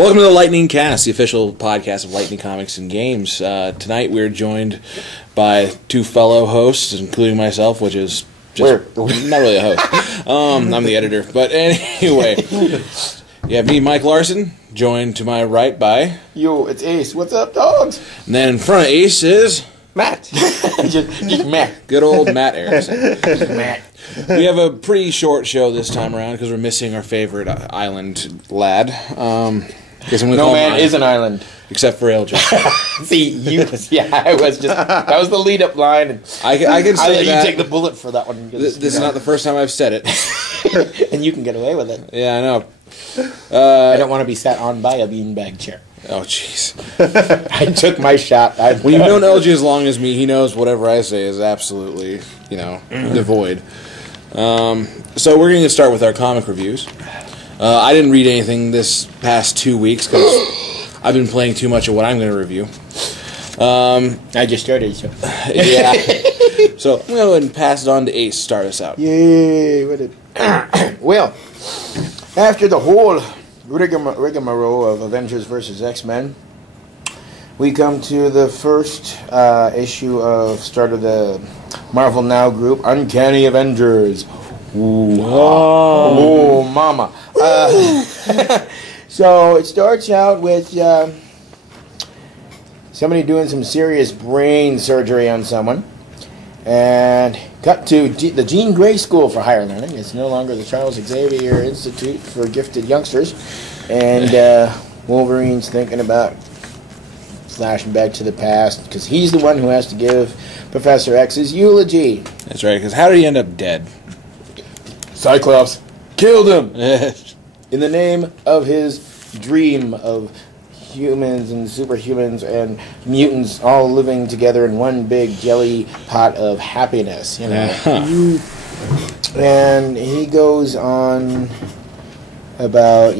Welcome to the Lightning Cast, the official podcast of Lightning Comics and Games. Tonight we're joined by two fellow hosts, including myself, which is just not really a host. I'm the editor. But anyway, you have me, Mike Larson, joined to my right by... Yo, it's Ace. What's up, dogs? And then in front of Ace is... Matt. just Matt. Good old Matt Erickson. Matt. We have a pretty short show this time around because we're missing our favorite island lad. No man is an island. Except for LJ. I was just... That was the lead-up line. And I can say I'll let that. You take the bullet for that one. This is not the first time I've said it. And you can get away with it. Yeah, I know. I don't want to be sat on by a beanbag chair. Oh, jeez. I took my shot. When you've known LG as long as me, he knows whatever I say is absolutely, devoid. So we're going to start with our comic reviews. I didn't read anything this past 2 weeks because I've been playing too much of what I'm going to review. I just started, so... Yeah. So I'm going to go ahead and pass it on to Ace to start us out. Yay! Well, after the whole rigmarole of Avengers vs. X-Men, we come to the first issue of start of the Marvel Now group, Uncanny Avengers. Ooh, oh, mama. So it starts out with somebody doing some serious brain surgery on someone. And cut to the Jean Grey School for Higher Learning. It's no longer the Charles Xavier Institute for Gifted Youngsters. And Wolverine's thinking about flashing back to the past because he's the one who has to give Professor X's eulogy. That's right, because how did he end up dead? Cyclops killed him in the name of his dream of humans and superhumans and mutants all living together in one big jelly pot of happiness, And he goes on about,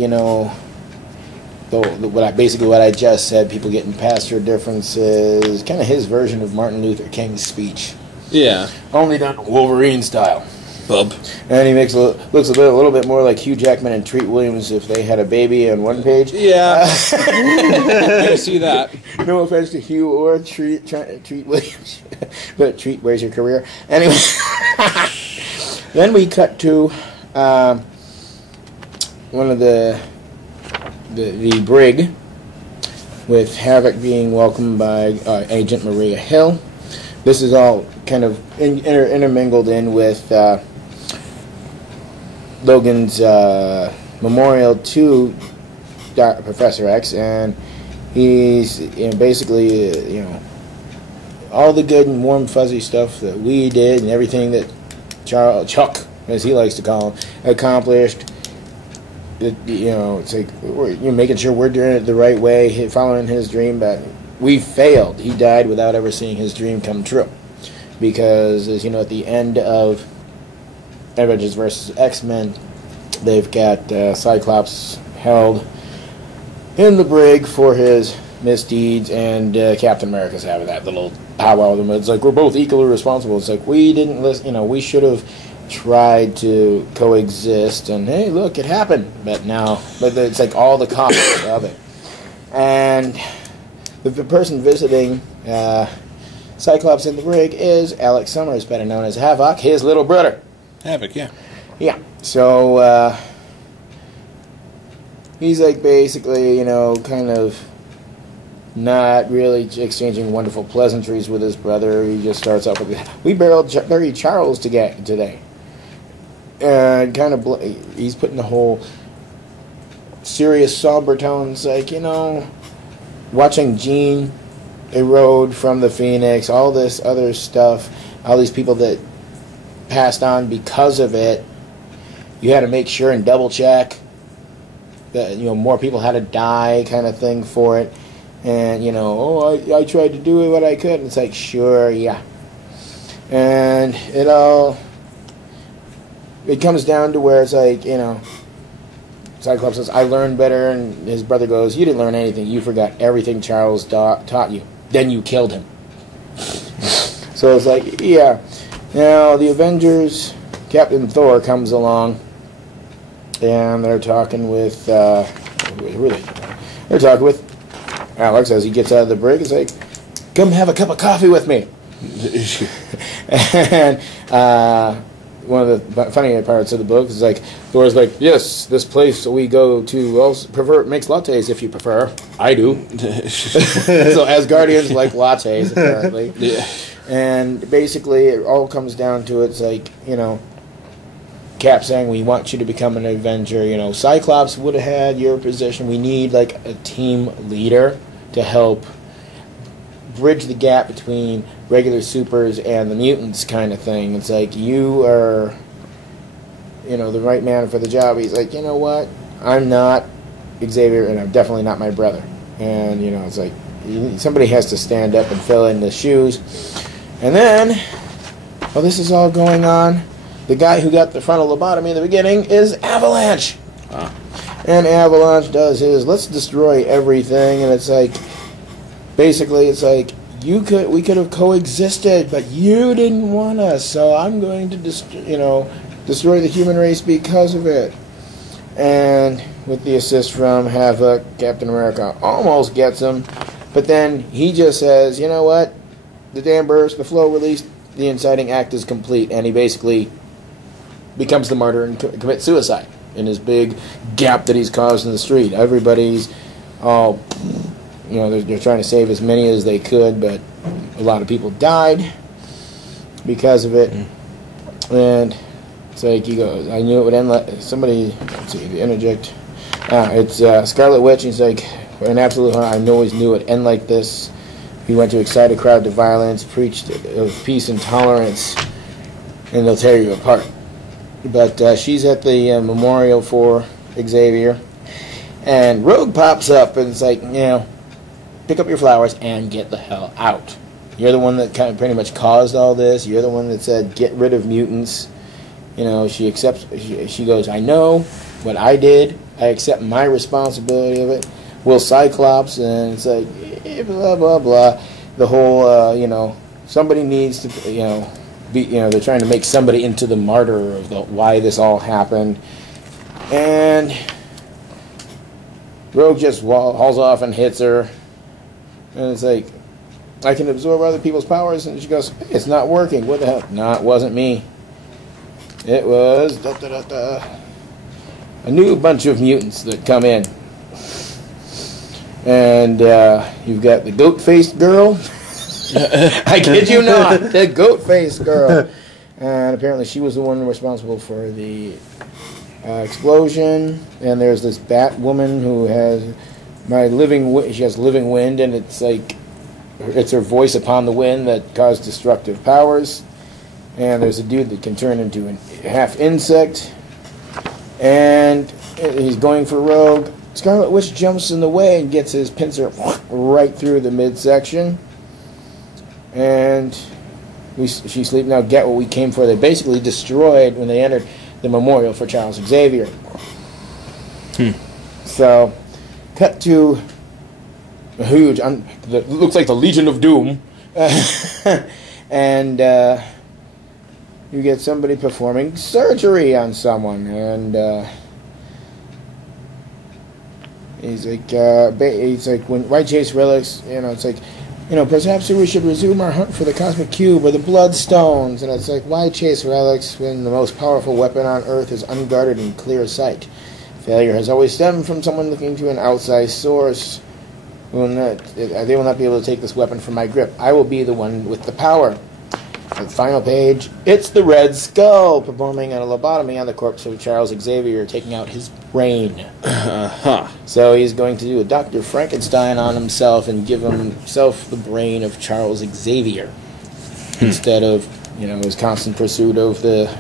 what I just said, people getting past their differences, kind of his version of Martin Luther King's speech. Yeah. Only done Wolverine style. Bub. And he looks a little bit more like Hugh Jackman and Treat Williams if they had a baby on one page. Yeah. I see that. No offense to Hugh or Treat Williams, but Treat, where's your career? Anyway, then we cut to one of the brig with Havoc being welcomed by Agent Maria Hill. This is all kind of intermingled in with Logan's memorial to Professor X, and he's basically all the good and warm fuzzy stuff that we did and everything that Chuck, as he likes to call him, accomplished. It's like you're making sure we're doing it the right way, following his dream, but we failed. He died without ever seeing his dream come true. Because, as you know, at the end of Avengers vs. X-Men, they've got Cyclops held in the brig for his misdeeds, and Captain America's having that little powwow with him. It's like, we're both equally responsible. It's like, we didn't listen, we should have tried to coexist, and hey, look, it happened. But it's like all the costs of it. And the person visiting Cyclops in the brig is Alex Summers, better known as Havoc, his little brother. Havoc, yeah. Yeah. So he's like basically, kind of not really exchanging wonderful pleasantries with his brother. He just starts off with, we buried Charles today. And kind of, he's putting the whole serious, somber tones, like, watching Jean erode from the Phoenix, all this other stuff, all these people that passed on because of it. You had to make sure and double check that more people had to die, kind of thing for it. And I tried to do what I could. And it's like, sure, yeah. And it comes down to where it's like, Cyclops says, I learned better, and his brother goes, you didn't learn anything. You forgot everything Charles taught you. Then you killed him. So it's like, yeah. Now, the Avengers, Captain Thor comes along, and they're talking with, who are they? they're talking with Alex as he gets out of the brig. He's like, come have a cup of coffee with me. And one of the funny parts of the book is like, Thor's like, yes, this place we go to also makes lattes if you prefer. I do. So Asgardians like lattes, apparently. Yeah. And basically it all comes down to it's like, Cap saying, we want you to become an Avenger. Cyclops would have had your position. We need like a team leader to help bridge the gap between regular supers and the mutants kind of thing. It's like, you are, the right man for the job. He's like, you know what? I'm not Xavier, and I'm definitely not my brother. And, it's like, somebody has to stand up and fill in the shoes. And then, while this is all going on, the guy who got the frontal lobotomy in the beginning is Avalanche. And Avalanche does his, let's destroy everything. And it's like, basically, it's like, we could have coexisted, but you didn't want us, so I'm going to destroy the human race because of it. And with the assist from Havoc, Captain America almost gets him, but then he just says, you know what? The dam burst, the flow released, the inciting act is complete, and he basically becomes the martyr and commits suicide in his big gap that he's caused in the street. Everybody's all, they're trying to save as many as they could, but a lot of people died because of it. And it's like, he goes, I knew it would end like somebody, let's see, the interject. It's Scarlet Witch, and he's like, an absolute, I always knew it would end like this. He went to excite a crowd to violence, preached of peace and tolerance, and they'll tear you apart. But she's at the memorial for Xavier, and Rogue pops up, and it's like, pick up your flowers and get the hell out. You're the one that kind of pretty much caused all this. You're the one that said, get rid of mutants. She accepts, she goes, I know what I did. I accept my responsibility of it. Will Cyclops, and it's like, blah, blah, blah. The whole, somebody needs to, they're trying to make somebody into the martyr of why this all happened. And Rogue just hauls off and hits her. And it's like, I can absorb other people's powers. And she goes, it's not working. What the hell? No, it wasn't me. It was a new bunch of mutants that come in. And you've got the goat-faced girl. I kid you not, the goat-faced girl. And apparently she was the one responsible for the explosion. And there's this bat woman who has she has living wind, and it's like, it's her voice upon the wind that caused destructive powers. And there's a dude that can turn into a half insect. And he's going for Rogue. Scarlet Witch jumps in the way and gets his pincer right through the midsection. And she sleep now. Get what we came for. They basically destroyed when they entered the memorial for Charles Xavier. So, cut to a huge, looks like the Legion of Doom, and you get somebody performing surgery on someone, and he's like, why chase relics? It's like, perhaps we should resume our hunt for the Cosmic Cube or the Bloodstones. And it's like, why chase relics when the most powerful weapon on Earth is unguarded in clear sight? Failure has always stemmed from someone looking to an outside source. They will not be able to take this weapon from my grip. I will be the one with the power. The final page, it's the Red Skull performing a lobotomy on the corpse of Charles Xavier, taking out his brain. So he's going to do a Dr. Frankenstein on himself and give himself the brain of Charles Xavier instead of, his constant pursuit of the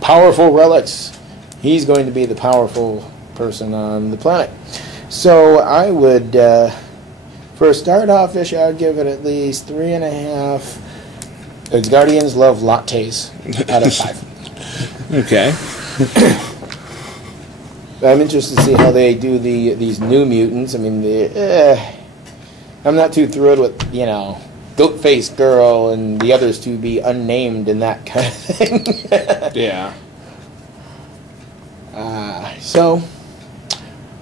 powerful relics. He's going to be the powerful person on the planet. So I would, for a start-off-ish, I would give it at least 3.5. Guardians love lattes out of 5. Okay. I'm interested to see how they do these new mutants. I mean, I'm not too thrilled with, goat-faced girl and the others to be unnamed and that kind of thing. Yeah. So,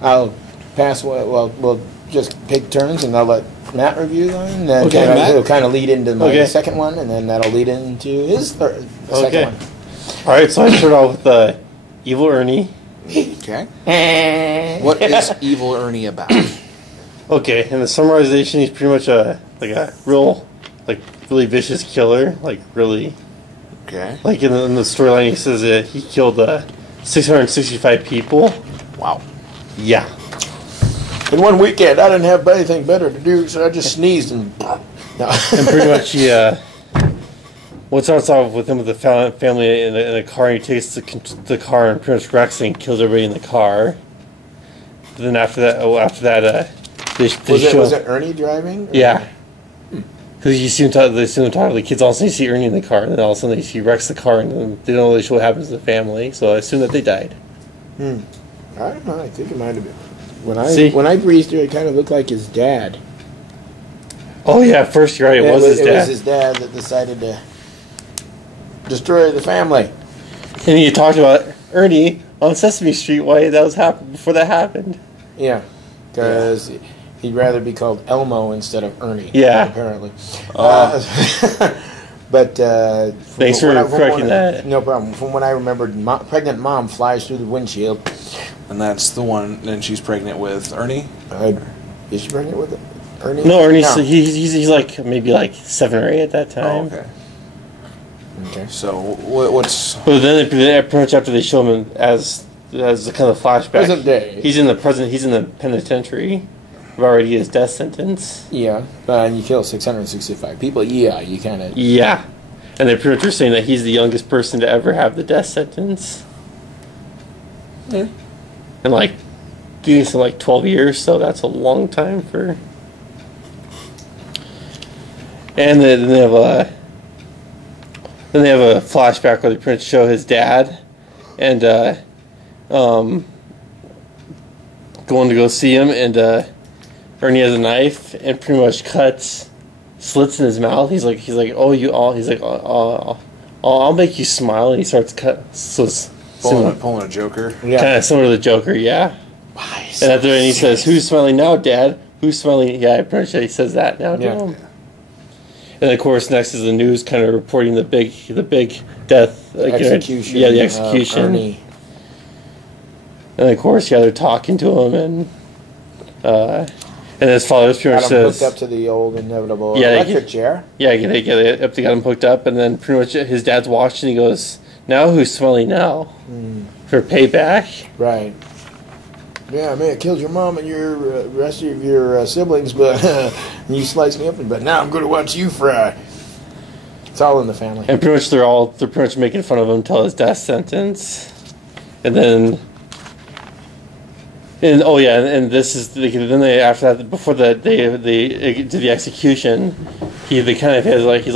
I'll pass. Well, we'll just take turns, and I'll let Matt review them. And then Okay, it'll kind of lead into my second one, and then that'll lead into his second one. All right, so I start off with Evil Ernie. Okay. What is Evil Ernie about? Okay, in the summarization, he's pretty much a really vicious killer. Like really, Okay. like in the storyline, he says that he killed 665 people. Wow. Yeah. In one weekend, I didn't have anything better to do, so I just sneezed and. No. And pretty much he, what starts off with him with the family in a car, and he takes the car and pretty much wrecks it and kills everybody in the car. But then after that, they show... Was it Ernie driving? Or? Yeah. Because you see him talk to the kids, all of a sudden you see Ernie in the car, and then all of a sudden he wrecks the car, and then they don't really show what happens to the family, so I assume that they died. I don't know, I think it might have been. When I breezed through, it kind of looked like his dad. Oh yeah, at first you're right, it was his dad. It was his dad that decided to destroy the family. And you talked about Ernie on Sesame Street, why that was before that happened. Yeah, because he'd rather be called Elmo instead of Ernie. Yeah. Apparently. But thanks for correcting that. No problem. From what I remembered, pregnant mom flies through the windshield. And that's the one, and she's pregnant with Ernie? Is she pregnant with Ernie? No, Ernie's he's like maybe like 7 or 8 at that time. Oh, okay. Okay. So what's? But then pretty much after they show him as the kind of flashback, Present day. He's in the penitentiary, already his death sentence. Yeah, and you kill 665 people. Yeah, you kind of. Yeah, and they're pretty much saying that he's the youngest person to ever have the death sentence. Yeah. And like, doing some like 12 years, so that's a long time for. And then they have a flashback where they pretty much show his dad, and going to go see him, and Ernie has a knife and pretty much cuts slits in his mouth. He's like, I'll make you smile, and he starts Pulling a Joker. Yeah. Kind of similar to the Joker, yeah. Nice. And at the end he says, "Who's smiling now, Dad? Who's smiling?" Yeah, pretty much he says that now to him. And of course, next is the news, kind of reporting the big death, execution. The execution. Ernie. And of course, they're talking to him, and his father pretty much says, hooked up to the old inevitable electric chair. Yeah, they got him hooked up, and then pretty much his dad's watching. He goes, "Now who's smiling now for payback?" Right. Yeah, I may have killed your mom and your rest of your siblings, but you sliced me up. But now I'm going to watch you fry. It's all in the family. And pretty much they're pretty much making fun of him until his death sentence, and then. And and this is then they after that before they do the execution, he kind of has like he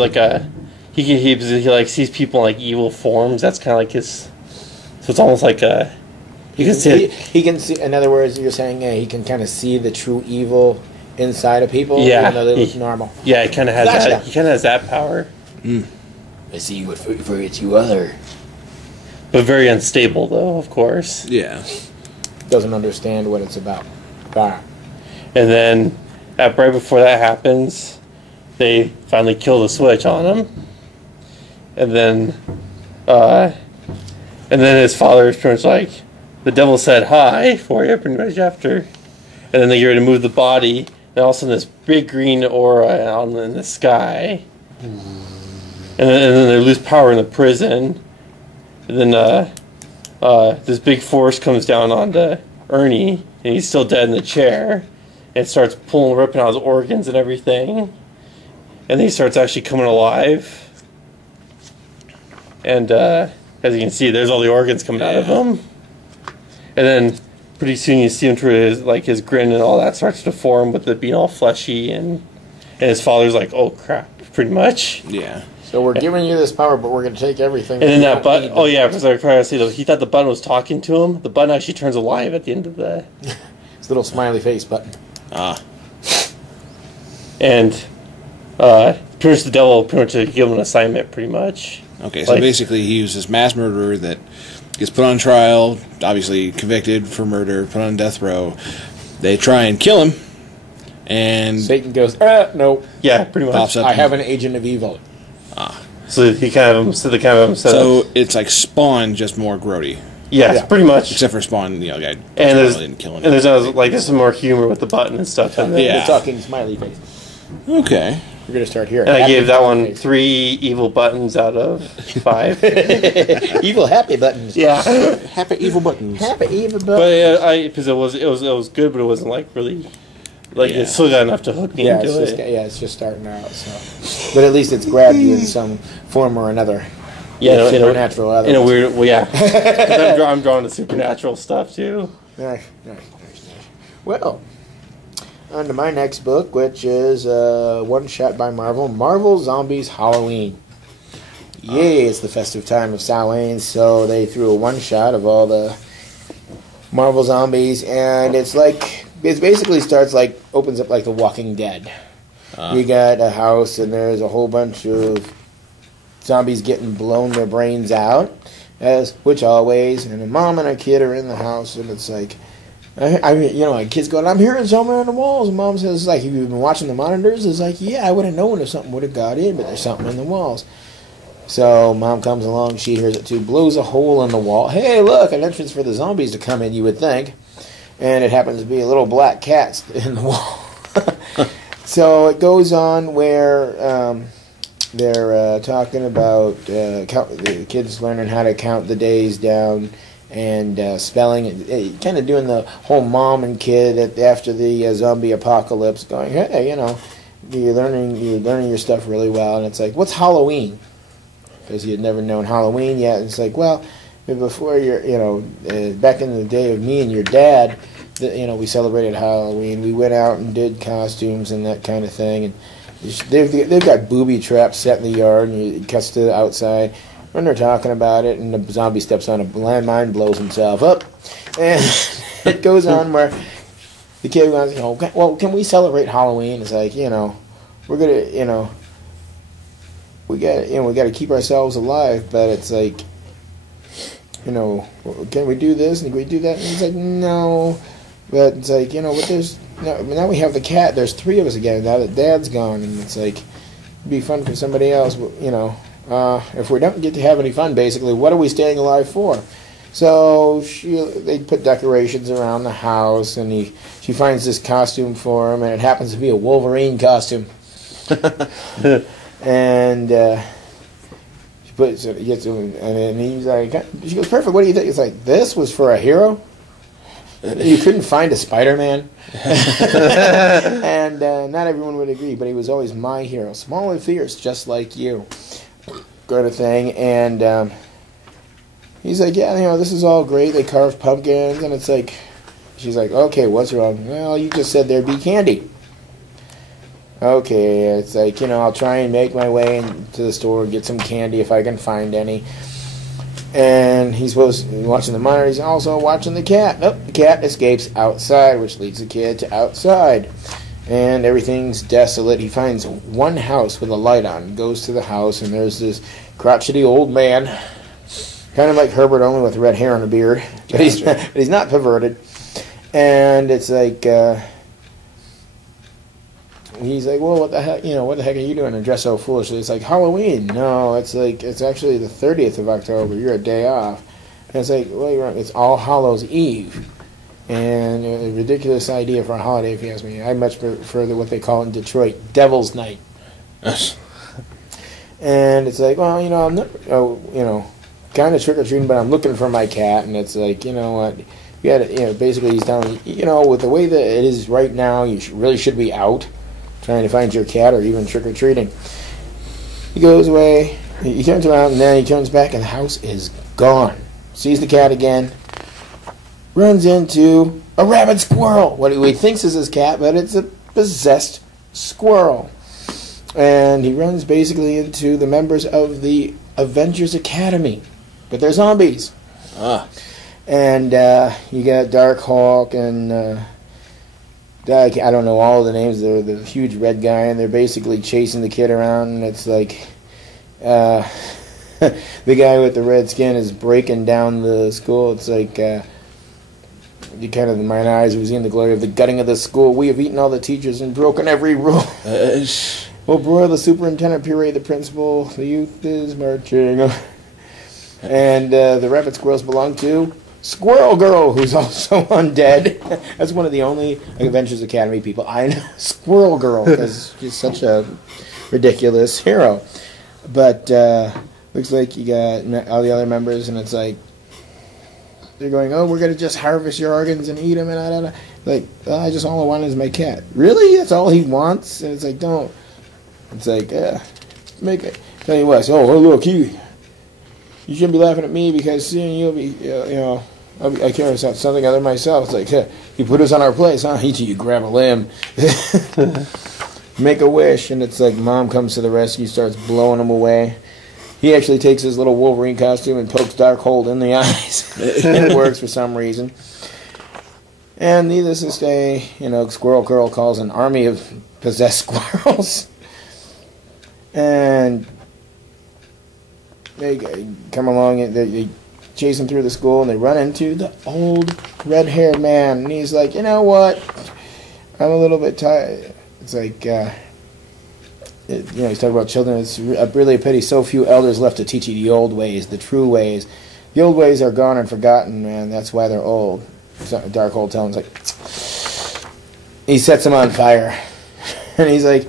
like sees people in like evil forms. That's kind of like his. So it's almost like you can see he can see. In other words, you're saying he can kind of see the true evil inside of people. Yeah, even though they look normal. Yeah, he kind of has that. He kind of has that power. I see what forgets you other. But very unstable, though. Of course. Yeah. Doesn't understand what it's about. And then, right before that happens, they finally kill the switch on him. And then his father is pretty much like, the devil said hi for you, pretty much after. And then they get ready to move the body, and all of a sudden this big green aura in the sky. And then they lose power in the prison. And then this big force comes down onto Ernie, and he's still dead in the chair, and starts ripping out his organs and everything. And then he starts actually coming alive. And as you can see, there's all the organs coming out of him. And then pretty soon you see him through his grin and all that starts to form with it being all fleshy, and his father's like, "Oh crap," pretty much. Yeah. So we're giving you this power, but we're going to take everything. And then that button. Oh yeah, because I was trying to say he thought the button was talking to him. The button actually turns alive at the end of the. It's a little smiley face button. And pretty much the devil to give him an assignment, pretty much. Okay, so basically he was this mass murderer that gets put on trial, obviously convicted for murder, put on death row, They try and kill him, and Satan goes, no. Yeah, pretty much. pops up. I have an agent of evil. So he kind of set up. So it's like Spawn, just more grody. Yes, Yeah. pretty much. Except for Spawn, guy And there's didn't kill and there's there's some more humor with the button and stuff. In there. Yeah. We're talking smiley face. Okay. We're going to start here. And I Happy gave that smiley one face. 3 evil buttons out of 5. Evil happy buttons. Yeah, Happy evil buttons. Happy evil but buttons. because it was good, but it wasn't like really it still got enough to hook me Yeah, into it. it's just starting out. So, but at least it's grabbed you in some form or another. Yeah, supernatural. in a weird, well, yeah. 'Cause I'm drawn to supernatural stuff too. Nice. Well, on to my next book, which is one shot by Marvel, Marvel Zombies Halloween. Yay, it's the festive time of Samhain, so they threw a one shot of all the Marvel zombies, and it basically starts opens up like The Walking Dead. You got a house, and there's a whole bunch of zombies getting blown their brains out, which always, and a mom and a kid are in the house, and it's like, a kid's going, I'm hearing something on the walls, and mom says, have you been watching the monitors? It's like, yeah, I would have known if something would have got in, but there's something in the walls. So mom comes along, she hears it too, blows a hole in the wall. Hey, look, an entrance for the zombies to come in, you would think. And it happens to be a little black cat in the wall. So it goes on where they're talking about the kids learning how to count the days down and spelling, kind of doing the whole mom and kid after the zombie apocalypse, going, hey, you're learning your stuff really well. And it's like, what's Halloween? Because you had never known Halloween yet. And it's like, well, before back in the day of me and your dad, we celebrated Halloween. We went out and did costumes and that kind of thing. And they've got booby traps set in the yard, and it cuts to the outside. When they're talking about it, and the zombie steps on a landmine, blows himself up. And it goes on where the kid goes, well, can we celebrate Halloween? It's like, we're gonna, we got to keep ourselves alive, but it's like, can we do this and can we do that? And it's like, no, but it's like, but there's now we have the cat. There's 3 of us again now that Dad's gone, and it's like, it'd be fun for somebody else. If we don't get to have any fun, basically, what are we staying alive for? So they put decorations around the house, and she finds this costume for him, and it happens to be a Wolverine costume. And she puts it, gets him, and he's like, she goes, perfect. What do you think? It's like, this was for a hero. You couldn't find a Spider-Man, and not everyone would agree, but he was always my hero, small and fierce, just like you, kind of thing. And he's like, yeah, this is all great. They carved pumpkins, and it's like, she's like, okay, what's wrong? Well, you just said there'd be candy. Okay, it's like, I'll try and make my way into the store and get some candy if I can find any. And he's supposed to be watching the monitor. He's also watching the cat. Nope, the cat escapes outside, which leads the kid to outside. And everything's desolate. He finds one house with a light on. Goes to the house, and there's this crotchety old man, kind of like Herbert, only with red hair and a beard. But he's not perverted. And it's like, he's like, well, what the heck are you doing and dress so foolishly? It's like, Halloween. No, it's actually the 30th of October. You're a day off. And it's like, well, you're right. It's All Hallows Eve. And a ridiculous idea for a holiday, if you ask me. I much prefer what they call in Detroit, Devil's Night. And it's like, well, I'm not, kind of trick-or-treating, but I'm looking for my cat. And it's like, you know what? You gotta, basically he's telling you, with the way that it is right now, you really should be out trying to find your cat or even trick-or-treating. He goes away, he turns around, and then he turns back, and the house is gone. Sees the cat again, runs into a rabid squirrel. What he thinks is his cat, but it's a possessed squirrel. And he runs basically into the members of the Avengers Academy, but they're zombies. And you got Darkhawk and I don't know all the names. They're the huge red guy, and they're basically chasing the kid around. And it's like the guy with the red skin is breaking down the school. It's like you kind of in mine eyes, we've seen the glory of the gutting of the school. We have eaten all the teachers and broken every rule. We'll broil the superintendent, puree the principal. The youth is marching. And the rabbit squirrels belong to Squirrel Girl, who's also undead. That's one of the only Adventures Academy people I know. Squirrel Girl, because she's such a ridiculous hero. But looks like you got all the other members, and it's like they're going, "Oh, we're gonna just harvest your organs and eat them," and like, I just all I want is my cat. Really? That's all he wants? And it's like, don't. It's like, make it. Tell you what. So, oh look, you shouldn't be laughing at me because soon you'll be, I care about something other than myself. It's like, you put us on our place, huh? You grab a limb. Make a wish, and it's like Mom comes to the rescue, starts blowing them away. He actually takes his little Wolverine costume and pokes Darkhold in the eyes. It works for some reason. And needless to say, Squirrel Girl calls an army of possessed squirrels. And they come along and they chase him through the school, and they run into the old red-haired man. And he's like, you know what? I'm a little bit tired. It's like, he's talking about children. It's really a pity so few elders left to teach you the old ways, the true ways. The old ways are gone and forgotten, man. That's why they're old. Darkhold tells him, he sets him on fire. And he's like,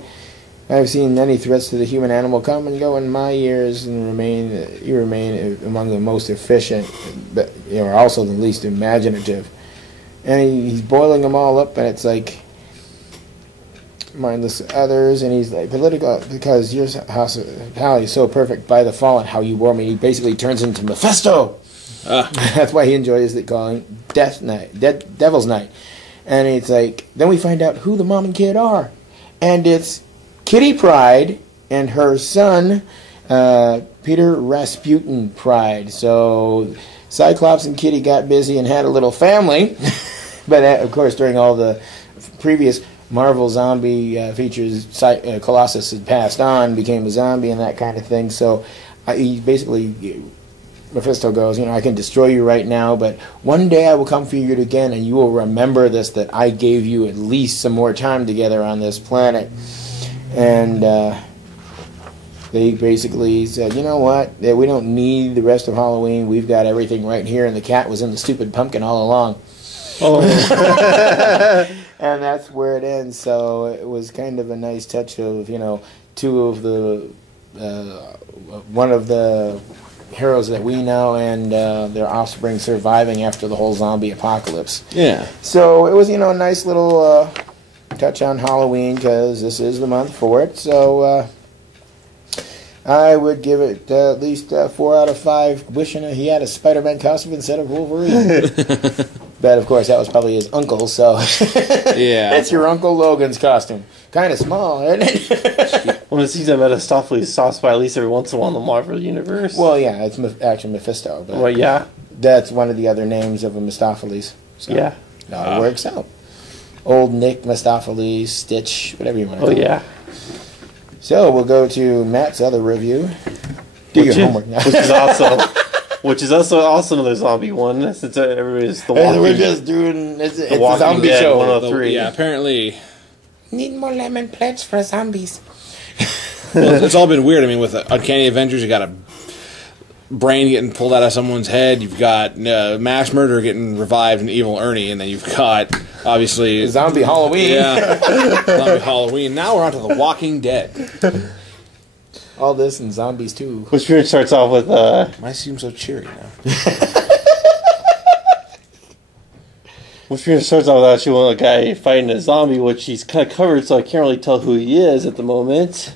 I've seen many threats to the human animal come and go in my years, and you remain among the most efficient, but are also the least imaginative. And he's boiling them all up, and it's like, mindless others, and he's like, political, because your hospitality is so perfect by the fallen, how you wore me. He basically turns into Mephisto. That's why he enjoys it calling Devil's Night. And it's like, then we find out who the mom and kid are, and it's Kitty Pryde and her son Peter Rasputin Pryde. So Cyclops and Kitty got busy and had a little family, but of course during all the previous Marvel zombie features, Colossus had passed on, became a zombie and that kind of thing. So he basically, Mephisto goes, I can destroy you right now, but one day I will come for you again, and you will remember this, that I gave you at least some more time together on this planet. And they basically said, you know what, we don't need the rest of Halloween. We've got everything right here, and the cat was in the stupid pumpkin all along. Oh. And that's where it ends. So it was kind of a nice touch of, two of the, one of the heroes that we know and their offspring surviving after the whole zombie apocalypse. Yeah. So it was, a nice little touch on Halloween, because this is the month for it. So I would give it at least 4 out of 5, wishing he had a Spider-Man costume instead of Wolverine. But, of course, that was probably his uncle, so... Yeah. It's your Uncle Logan's costume. Kind of small, isn't it? One of the seasons Mephistopheles stops by at least every once in a while in the Marvel Universe. Well, yeah, it's actually Mephisto. But well, yeah. That's one of the other names of a Mephistopheles. So yeah. It works out. Old Nick Mephistopheles, Stitch, whatever you want to call it. Yeah. So, we'll go to Matt's other review. Do your homework now. Which is also another zombie one, since everybody's the Walking We're just doing it's a zombie Dead show. 103. Yeah, apparently. Need more lemon pledge for zombies. Well, it's all been weird. I mean, with Uncanny Avengers, you got a brain getting pulled out of someone's head. You've got mass murder getting revived in Evil Ernie, and then you've got obviously Zombie Halloween. Yeah, Zombie Halloween. Now we're on to The Walking Dead. All this and zombies too. Which pretty much starts off with Why seem so cheery now? Which pretty much starts off with actually a guy fighting a zombie, which he's kind of covered, so I can't really tell who he is at the moment.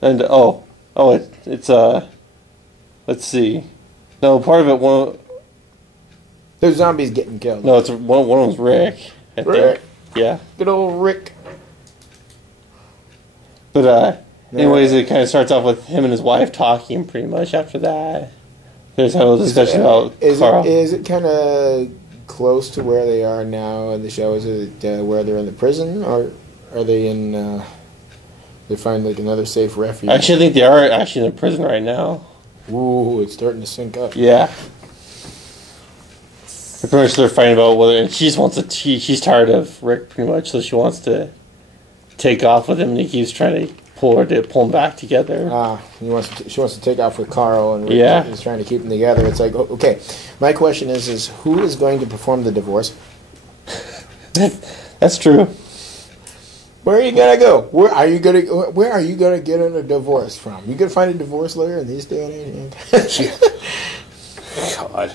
And it's let's see. No, part of it There's zombies getting killed. No, it's one of them's Rick. I think. Yeah. Good old Rick. But anyways, it kind of starts off with him and his wife talking pretty much after that. There's a little discussion about Carl. Is it kind of close to where they are now in the show? Is it where they're in the prison, or are they in... they find like another safe refuge? Actually, I think they are actually in the prison right now. Ooh, it's starting to sync up. Yeah. Pretty much they're fighting about whether, and she just wants to. She's tired of Rick pretty much, so she wants to take off with him, and he keeps trying to pull him back together. She wants to take off with Carl, and Rick Yeah. is trying to keep them together. It's like, okay, my question is who is going to perform the divorce? That's true. Where are you gonna go? Where are you gonna get a divorce from? You gonna find a divorce lawyer in these day and age? God.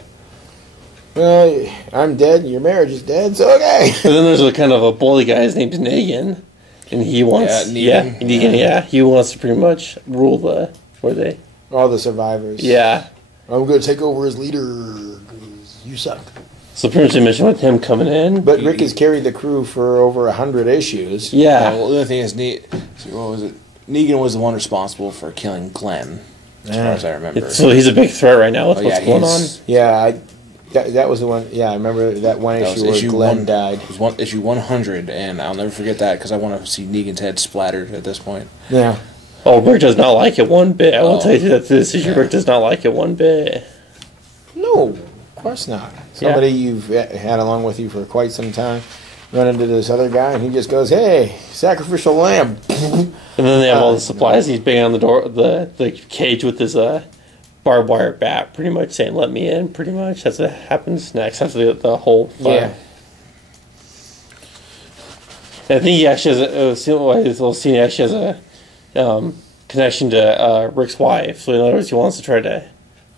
Well, I'm dead. Your marriage is dead. So okay. And then there's a kind of a bully guy. His name's Negan, and he wants Negan. He wants to pretty much rule All the survivors. Yeah. I'm gonna take over as leader. 'Cause you suck. So pretty much they mentioned with him coming in. But Rick has carried the crew for over 100 issues. Yeah. Well, the other thing is, what was it? Negan was the one responsible for killing Glenn, as far as I remember. So he's a big threat right now with what's going on. Yeah, that was the one. Yeah, I remember that one issue where Glenn died. It was issue 100, and I'll never forget that because I want to see Negan's head splattered at this point. Yeah. Oh, Rick does not like it one bit. I will tell you that this issue, Rick does not like it one bit. No, of course not. Somebody you've had along with you for quite some time run into this other guy, and he just goes, "Hey, sacrificial lamb." And then they have all the supplies. He's banging on the door, the cage with his barbed wire bat, pretty much saying, "Let me in." Pretty much that's what happens next. That's the whole fun. Yeah. And I think he actually has his little scene actually has a connection to Rick's wife. So in other words, he wants to try to,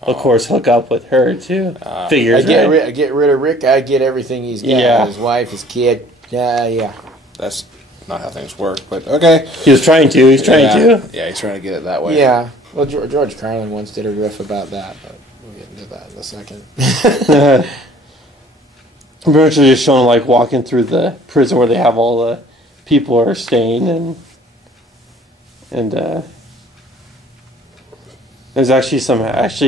of course, hook up with her too. Figures. I get rid of Rick. I get everything he's got. Yeah. His wife, his kid. Yeah. That's not how things work, but okay. He was trying to. He's trying to. Yeah, he's trying to get it that way. Yeah. Well, George Carlin once did a riff about that, but we'll get into that in a second. Eventually, just showing like walking through the prison where they have all the people are staying, and there's actually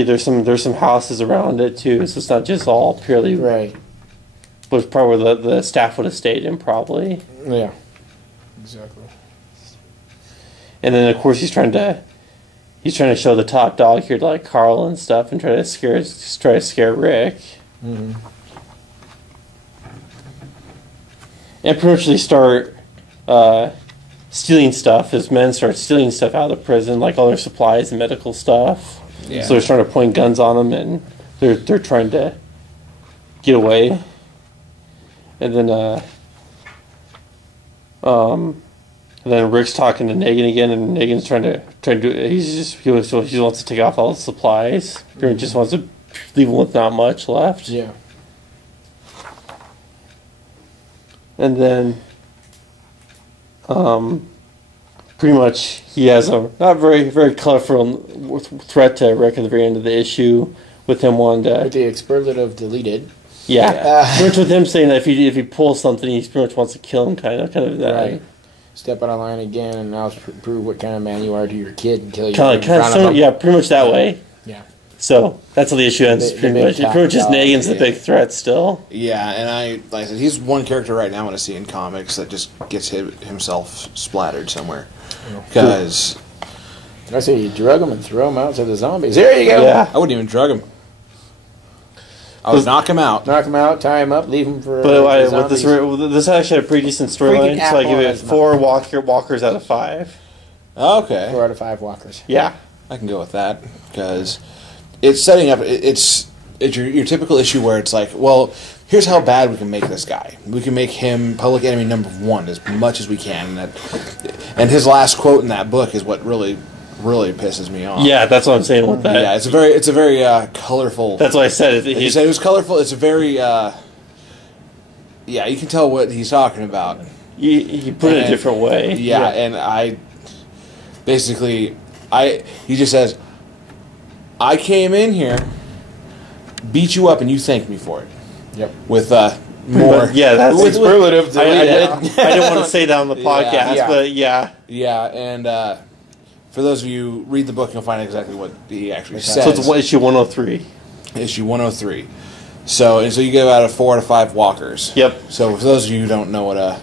there's some houses around it too, so it's not just all purely Right. was probably where the staff would have stayed in probably. Yeah. Exactly. And then of course he's trying to show the top dog here to like Carl and stuff and try to scare Rick. Mm-hmm. And pretty much they start stealing stuff. His men start stealing stuff out of the prison, like all their supplies and medical stuff. Yeah. So they're starting to point guns on them, and they're trying to get away. And then Rick's talking to Negan again, and Negan's trying to do. He wants to take off all the supplies. He just wants to leave them with not much left. Yeah. And then, pretty much he has a not very very colorful threat to Rick at the very end of the issue, with him wanting to. With the expletive deleted. Yeah, pretty much with him saying that if he pulls something, he pretty much wants to kill him, kind of that. Right. Step out of line again, and now prove what kind of man you are to your kid and kill you. Kind of, yeah, pretty much that way. Yeah. So that's how the issue ends. Pretty much just Negan's the big threat still. Yeah, and like I said, he's one character right now I want to see in comics that just gets himself splattered somewhere. Because I say you drug him and throw him out to the zombies. There you go. Yeah. I wouldn't even drug him. I would knock him out. Knock him out, tie him up, leave him for. But with this actually had a pretty decent storyline, so I give it 4 walkers out of 5. Okay. 4 out of 5 walkers. Yeah. I can go with that because it's setting up. It's your typical issue where it's like, well, here's how bad we can make this guy. We can make him public enemy number 1 as much as we can, and his last quote in that book is what really pisses me off. Yeah, that's what I'm saying with that. Yeah, it's a very colorful. That's what I said. He said it was colorful. It's a very yeah, you can tell what he's talking about. He put it a different way. Yeah, and I basically he just says, I came in here, beat you up, and you thanked me for it. Yep. With more. Yeah, that's superlative. I didn't want to say that on the podcast, but yeah. Yeah, and for those of you read the book, you'll find exactly what he actually says. So it's issue 103. Issue 103. So you give out a 4 out of 5 walkers. Yep. So for those of you who don't know what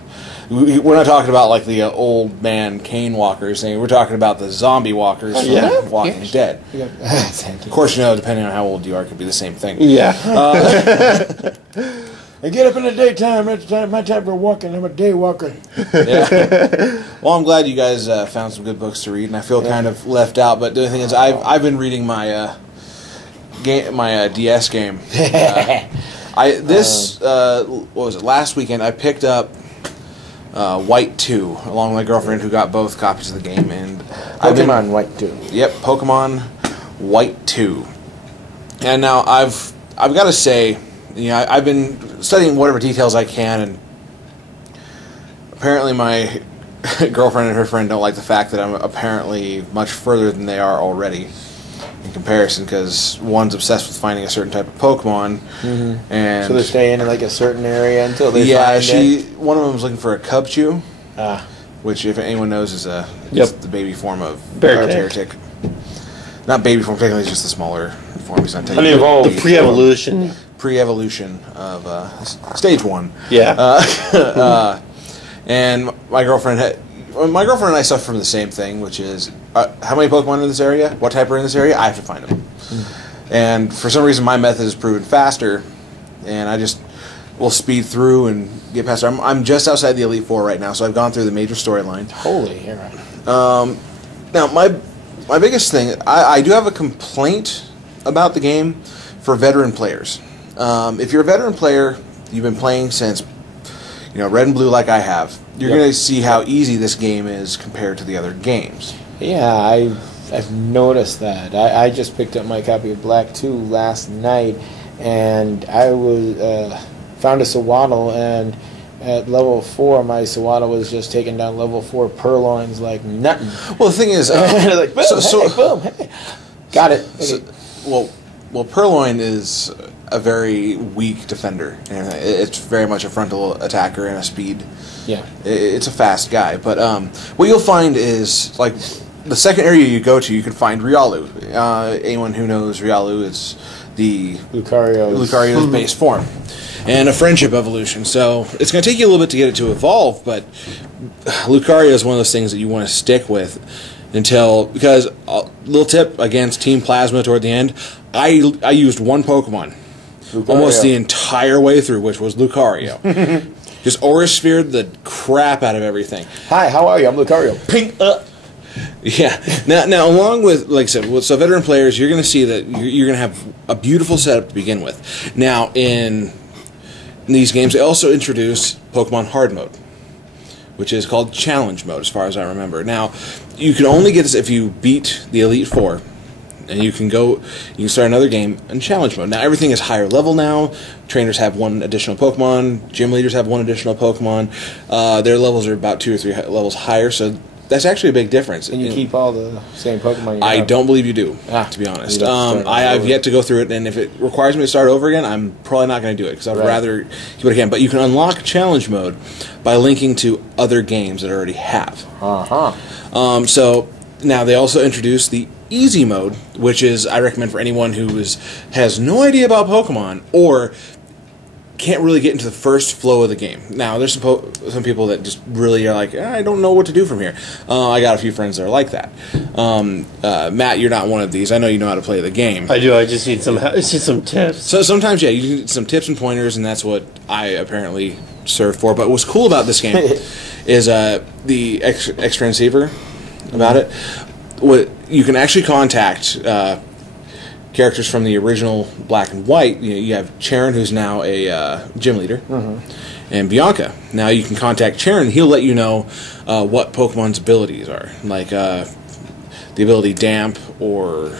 we're not talking about like the old man cane walkers thing. We're talking about the zombie walkers from Walking Dead. Of course, depending on how old you are, it could be the same thing. Yeah. I get up in the daytime. It's my time for walking. I'm a day walker. Yeah. Well, I'm glad you guys found some good books to read, and I feel kind of left out. But the thing is, I've been reading my DS game. What was it? Last weekend, I picked up White 2 along with my girlfriend, who got both copies of the game, and Pokemon White 2. Yep, Pokemon White 2. And now I've got to say, I've been studying whatever details I can, and apparently my girlfriend and her friend don't like the fact that I'm apparently much further than they are already in comparison, because one's obsessed with finding a certain type of Pokemon, and so they're staying in like a certain area until they find it. One of them was looking for a Cubchoo, which, if anyone knows, is the baby form of Beartic. Not baby form, technically, it's just the smaller form. He's not technically the pre-evolution. Pre-evolution of stage 1. Yeah. And my girlfriend and I suffer from the same thing, which is how many Pokemon are in this area? What type are in this area? I have to find them. And for some reason, my method has proven faster, and I just will speed through and get past it. I'm just outside the Elite Four right now, so I've gone through the major storyline. Holy, you're right. Now, my biggest thing, I do have a complaint about the game for veteran players. If you're a veteran player, you've been playing since Red and Blue like I have, you're going to see how easy this game is compared to the other games. Yeah, I've noticed that. I just picked up my copy of Black 2 last night, and I found a Sewaddle, and at level 4, my Sewaddle was just taking down level 4 Purloins like nothing. Well, the thing is, like, boom, hey. Got it. Okay. Well, Purloin is a very weak defender, and it's very much a frontal attacker and a speed. Yeah, it's a fast guy. But what you'll find is, like, the second area you go to, you can find Riolu. Anyone who knows Riolu, is the Lucario's base form, and a friendship evolution. So it's going to take you a little bit to get it to evolve, but Lucario is one of those things that you want to stick with because little tip against Team Plasma toward the end, I used one Pokemon almost the entire way through, which was Lucario. Just Aura Sphered the crap out of everything. Hi, how are you? I'm Lucario. Pink up. Yeah. Now, along with, like I said, so veteran players, you're going to see that you're going to have a beautiful setup to begin with. Now, in these games, they also introduce Pokemon Hard Mode, which is called Challenge Mode, as far as I remember. Now, you can only get this if you beat the Elite Four, and you can start another game in Challenge Mode. Now, everything is higher level now. Trainers have one additional Pokemon. Gym leaders have one additional Pokemon. Their levels are about 2 or 3 levels higher, so that's actually a big difference. And you keep all the same Pokemon you I have? don't believe you do, to be honest. I have yet to go through it, and if it requires me to start over again, I'm probably not going to do it, because I'd rather keep what I can. But you can unlock Challenge Mode by linking to other games that I already have. So now they also introduced the Easy Mode, which is, I recommend for anyone who has no idea about Pokemon or can't really get into the first flow of the game. Now, there's some people that just really are like, I don't know what to do from here. I got a few friends that are like that. Matt, you're not one of these. I know you know how to play the game. I do. I just need some tips. So sometimes, you need some tips and pointers, and that's what I apparently serve for. But what's cool about this game is the X-Transceiver about it. What you can actually contact characters from the original Black and White. You have Charon, who's now a gym leader, and Bianca. Now you can contact Charon. He'll let you know what Pokemon's abilities are, like the ability Damp or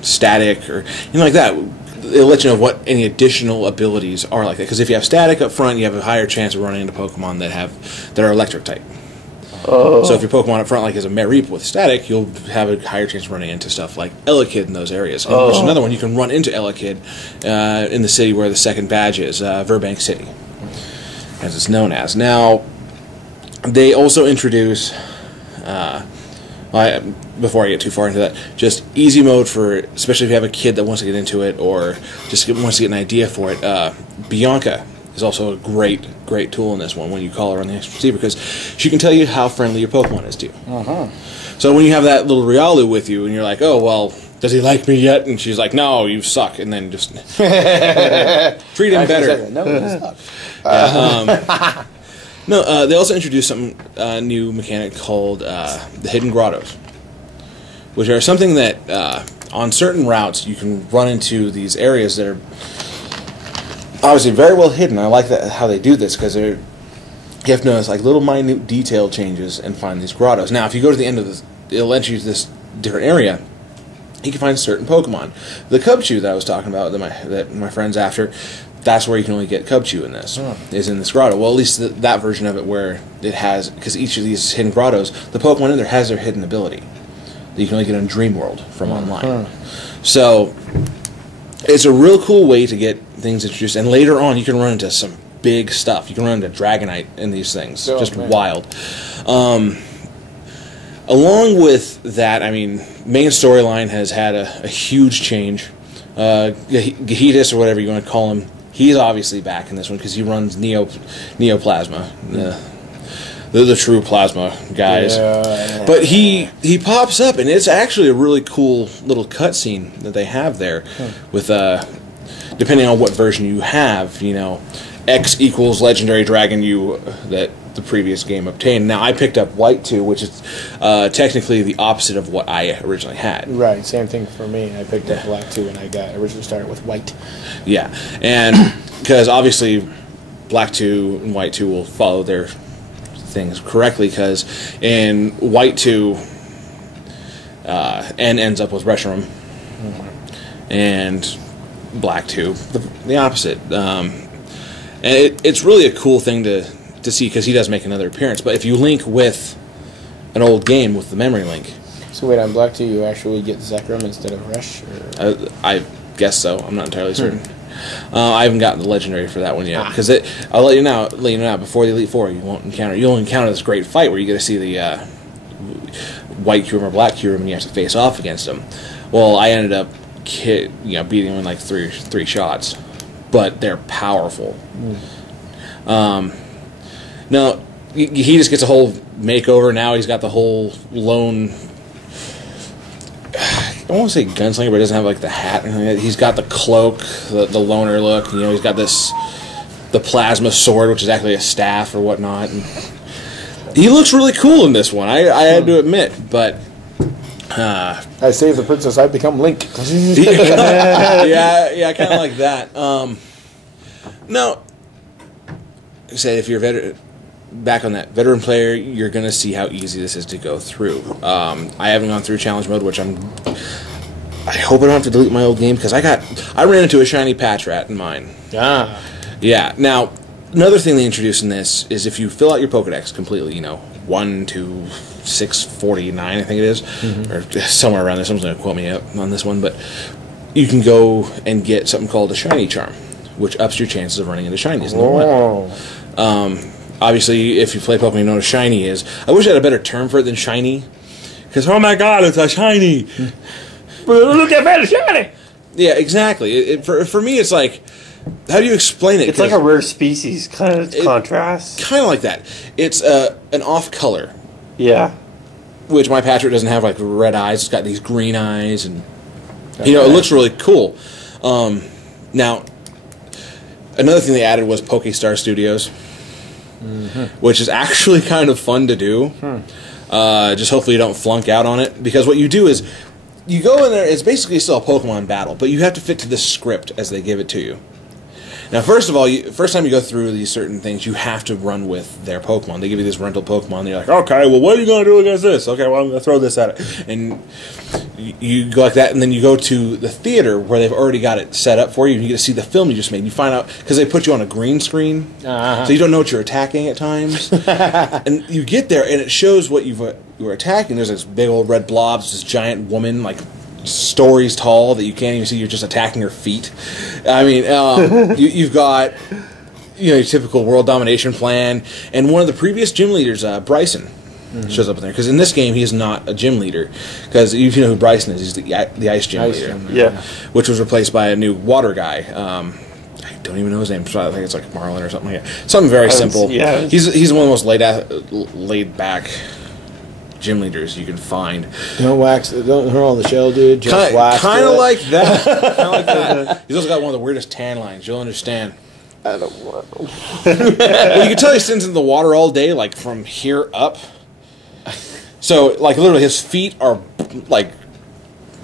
Static or like that. It'll let you know what any additional abilities are like that. Because if you have Static up front, you have a higher chance of running into Pokemon that are Electric type. So if your Pokemon up front is a Mareep with Static, you'll have a higher chance of running into stuff like Elekid in those areas. And there's another one, you can run into Elekid in the city where the second badge is, Verbank City, as it's known as. Now, they also introduce, before I get too far into that, just easy mode for, especially if you have a kid that wants to get into it or just wants to get an idea for it, Bianca. is also a great tool in this one when you call her on the expert receiver, because she can tell you how friendly your Pokemon is to you. So when you have that little Riolu with you and you're like, oh, well, does he like me yet? And she's like, no, you suck. And then just treat him better. No, you suck. No, they also introduced some new mechanic called the Hidden Grottos, which are something that on certain routes you can run into these areas that are obviously very well hidden. I like that how they do this, because you have to notice like little minute detail changes and find these grottos. Now, if you go to the end of this, it'll let you to this different area. You can find certain Pokemon. The Cubchoo that I was talking about that my friend's after, that's where you can only get Cubchoo in this, is in this grotto. Well, at least that version of it where it has, because each of these hidden grottos, the Pokemon in there has their hidden ability that you can only get in Dream World from online. So it's a real cool way to get things introduced, and later on you can run into some big stuff. You can run into Dragonite in these things, just wild. Along with that, I mean, main storyline has had a huge change. Gahidas, or whatever you want to call him, he's obviously back in this one because he runs Neoplasma, the true plasma guys. Yeah. But he pops up, and it's actually a really cool little cutscene that they have there with depending on what version you have, you know, X equals legendary dragon you that the previous game obtained. Now I picked up White 2, which is technically the opposite of what I originally had. Right, same thing for me. I picked up Black 2 and I originally started with White. Yeah, and because obviously Black 2 and White 2 will follow their things correctly, because in White 2 N ends up with Reshiram, and Black 2 the opposite. And it's really a cool thing to see, because he does make another appearance. But if you link with an old game with the memory link, so wait, on Black 2 you actually get Zekrom instead of Resh? Or? I guess so. I'm not entirely certain. I haven't gotten the legendary for that one yet, because I'll let you know before the Elite Four you'll encounter this great fight where you get to see the White Kyurem or Black Kyurem, and you have to face off against them. Well, I ended up beating him in like three shots, but they're powerful. Now, he just gets a whole makeover. Now he's got the whole lone, I don't want to say gunslinger, but he doesn't have like the hat. He's got the cloak, the loner look. You know, he's got the plasma sword, which is actually a staff or whatnot. And he looks really cool in this one, I had to admit, but... I save the princess, I become Link. yeah, kind of like that. No, say if you're back on that veteran player, you're going to see how easy this is to go through. I haven't gone through challenge mode, which I hope I don't have to delete my old game, because I ran into a shiny Patrat in mine. Yeah. Now, another thing they introduced in this is if you fill out your Pokedex completely, 1 to 649, I think it is, or somewhere around there. Someone's going to quote me up on this one, but you can go and get something called a shiny charm, which ups your chances of running into shinies in the wild. Obviously, if you play Pokemon, you know what a shiny is. I wish I had a better term for it than shiny, because oh my god, it's a shiny. Look at that, shiny. Yeah, exactly. For me, it's like, how do you explain it? It's like a rare species kind of contrast. Kind of like that. It's an off color. Yeah. Which my Patrat doesn't have, like red eyes. It's got these green eyes, and it looks really cool. Now, another thing they added was Pokestar Studios, which is actually kind of fun to do. Just hopefully you don't flunk out on it, because what you do is you go in there. It's basically still a Pokemon battle, but you have to fit to the script as they give it to you. Now, first of all, first time you go through these certain things, you have to run with their Pokemon. They give you this rental Pokemon, and you're like, okay, well, what are you going to do against this? Okay, well, I'm going to throw this at it. And you go like that, and then you go to the theater where they've already got it set up for you, and you get to see the film you just made. You find out, because they put you on a green screen, so you don't know what you're attacking at times. And you get there, and it shows what you were attacking. There's this big old red blob, this giant woman, like, stories tall that you can't even see. You're just attacking her feet. I mean, you've got your typical world domination plan, and one of the previous gym leaders, Bryson, shows up in there, because in this game he is not a gym leader, because you know who Bryson is. He's the ice gym leader, yeah, which was replaced by a new water guy. I don't even know his name. So I think it's like Marlin or something like that. Something very simple. Yeah. He's one of the most laid back gym leaders you can find. Don't hurl the shell, dude. Just wax. Kind of like that. Kind of like that. He's also got one of the weirdest tan lines. You'll understand. I don't want to. Well, you can tell he sits in the water all day, like from here up. So, like, literally, his feet are like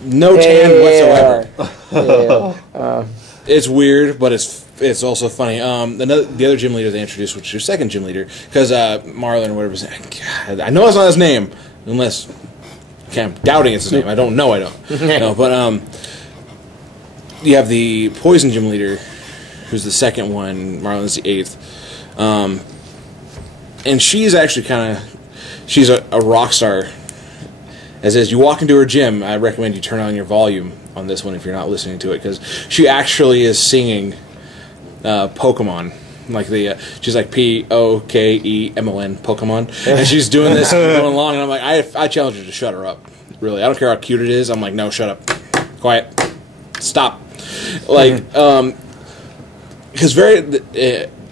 no tan whatsoever. It's weird, but it's also funny. The other gym leader they introduced, which is your second gym leader, because Marlon or whatever his name. God, I know it's not his name, unless I'm doubting it's his name. I don't know. I don't. No, but you have the poison gym leader, who's the second one. Marlon's the eighth, and she's actually she's a rock star. As is, you walk into her gym, I recommend you turn on your volume on this one if you're not listening to it, because she actually is singing Pokemon. Like she's like Pokemon, Pokemon, and she's doing this going along, and I'm like, I challenge you to shut her up. Really, I don't care how cute it is. I'm like, no, shut up, quiet, stop. Like, because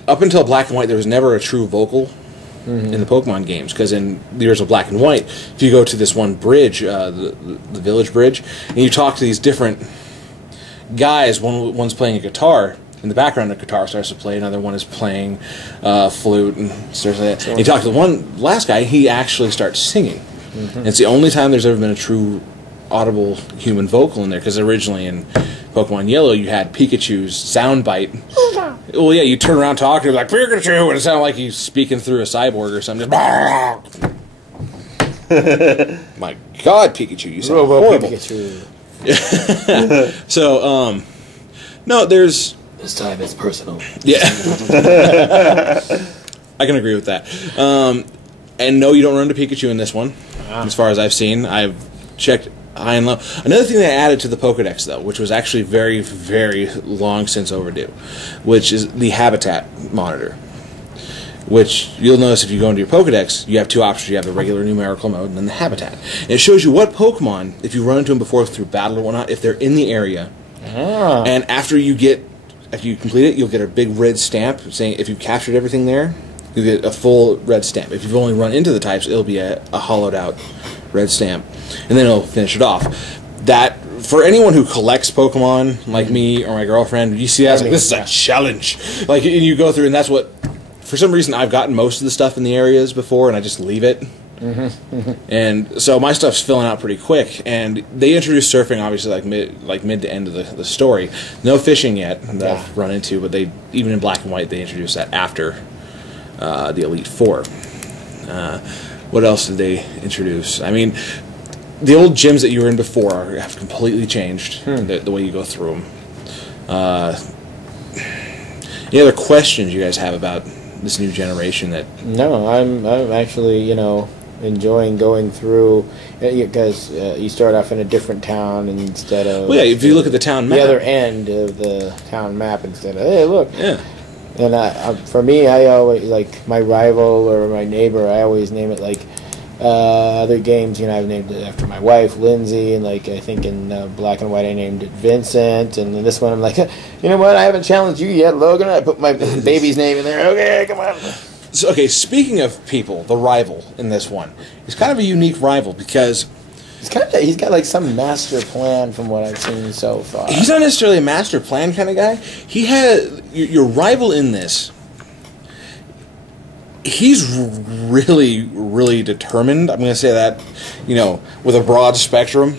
up until Black and White, there was never a true vocal in the Pokemon games, because in the original Black and White, if you go to this one bridge, the village bridge, and you talk to these different guys, one's playing a guitar, in the background a guitar starts to play, another one is playing flute, and starts like that. And you talk to the one last guy, he actually starts singing. It's the only time there's ever been a true audible human vocal in there, because originally in Pokemon Yellow, you had Pikachu's sound bite. Well, yeah, you turn around talking, like, Pikachu, and it sounded like he's speaking through a cyborg or something. My God, Pikachu, you sound horrible. Pikachu. So, no, there's... This time it's personal. Yeah. I can agree with that. And no, you don't run into Pikachu in this one, as far as I've seen. I've checked high and low. Another thing they added to the Pokedex, though, which was actually very, very long since overdue, which is the habitat monitor. Which you'll notice if you go into your Pokedex, you have two options. You have the regular numerical mode and then the habitat. And it shows you what Pokemon, if you run into them before through battle or whatnot, if they're in the area. And after you complete it, you'll get a big red stamp saying if you've captured everything there, you get a full red stamp. If you've only run into the types, it'll be a hollowed out red stamp. And then it'll finish it off. That, for anyone who collects Pokemon, like me or my girlfriend, you see that as like, this is a challenge. Like, and you go through, and that's what, for some reason, I've gotten most of the stuff in the areas before, and I just leave it. And so my stuff's filling out pretty quick. And they introduced surfing, obviously, like mid to end of the story. No fishing yet that I've run into, but they, even in Black and White, they introduced that after the Elite Four. What else did they introduce? I mean, the old gyms that you were in before have completely changed the way you go through them. Any other questions you guys have about this new generation? No, I'm actually, enjoying going through, because you start off in a different town instead of... Well, yeah, if you look at the town map. The other end of the town map instead of, hey, look. Yeah. And for me, I always, like, my rival or my neighbor, I always name it, like, other games, I've named it after my wife, Lindsay, and, like, I think in Black and White I named it Vincent, and in this one I'm like, you know what, I haven't challenged you yet, Logan, I put my baby's name in there, okay, come on. So, okay, speaking of people, the rival in this one, he's kind of a unique rival, because... He's got like some master plan from what I've seen so far. He's not necessarily a master plan kind of guy. He had your rival in this. He's really, really determined. I'm going to say that, with a broad spectrum.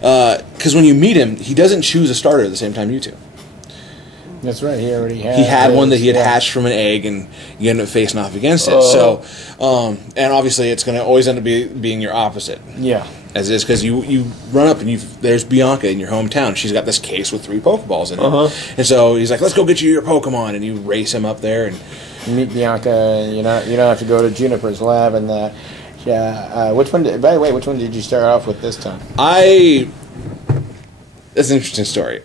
Because when you meet him, he doesn't choose a starter at the same time you do. That's right. He already had. He had one that he had hatched from an egg, and you end up facing off against it. So, and obviously, it's going to always end up being your opposite. Yeah. As it is, because you run up and there's Bianca in your hometown. She's got this case with 3 Pokeballs in it. And so he's like, let's go get you your Pokemon. And you race him up there. And you meet Bianca, and you don't have to go to Juniper's lab. And which one did you start off with this time? That's an interesting story.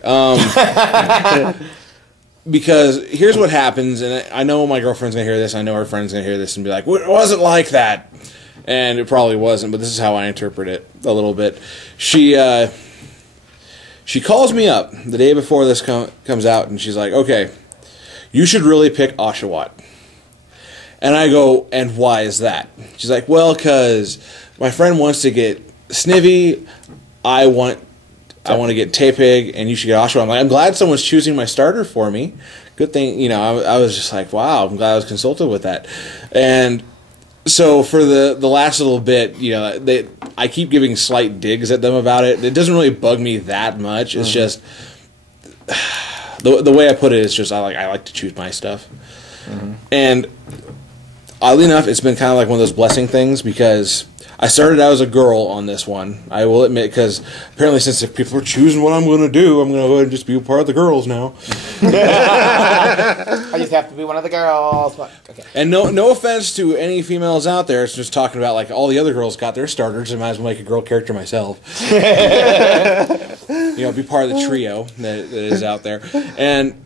Because here's what happens, and I know my girlfriend's going to hear this. I know her friend's going to hear this and be like, well, it wasn't like that. And it probably wasn't, but this is how I interpret it a little bit. She calls me up the day before this comes out, and she's like, okay, you should really pick Oshawott. And I go, and why is that? She's like, well, because my friend wants to get Snivy, I want to get Tepig, and you should get Oshawott. I'm like, I'm glad someone's choosing my starter for me. Good thing, you know, I was just like, wow, I'm glad I was consulted with that. And so for the last little bit, you know, I keep giving slight digs at them about it. It doesn't really bug me that much. It's just the way I put it is just I like to choose my stuff. And oddly enough, it's been kind of like one of those blessing things because I started out as a girl on this one. I will admit, because apparently since people are choosing what I'm going to do, I'm going to go ahead and just be a part of the girls now. I just have to be one of the girls. Okay. And no offense to any females out there. It's just talking about like all the other girls got their starters. I might as well make a girl character myself. You know, be part of the trio that is out there. And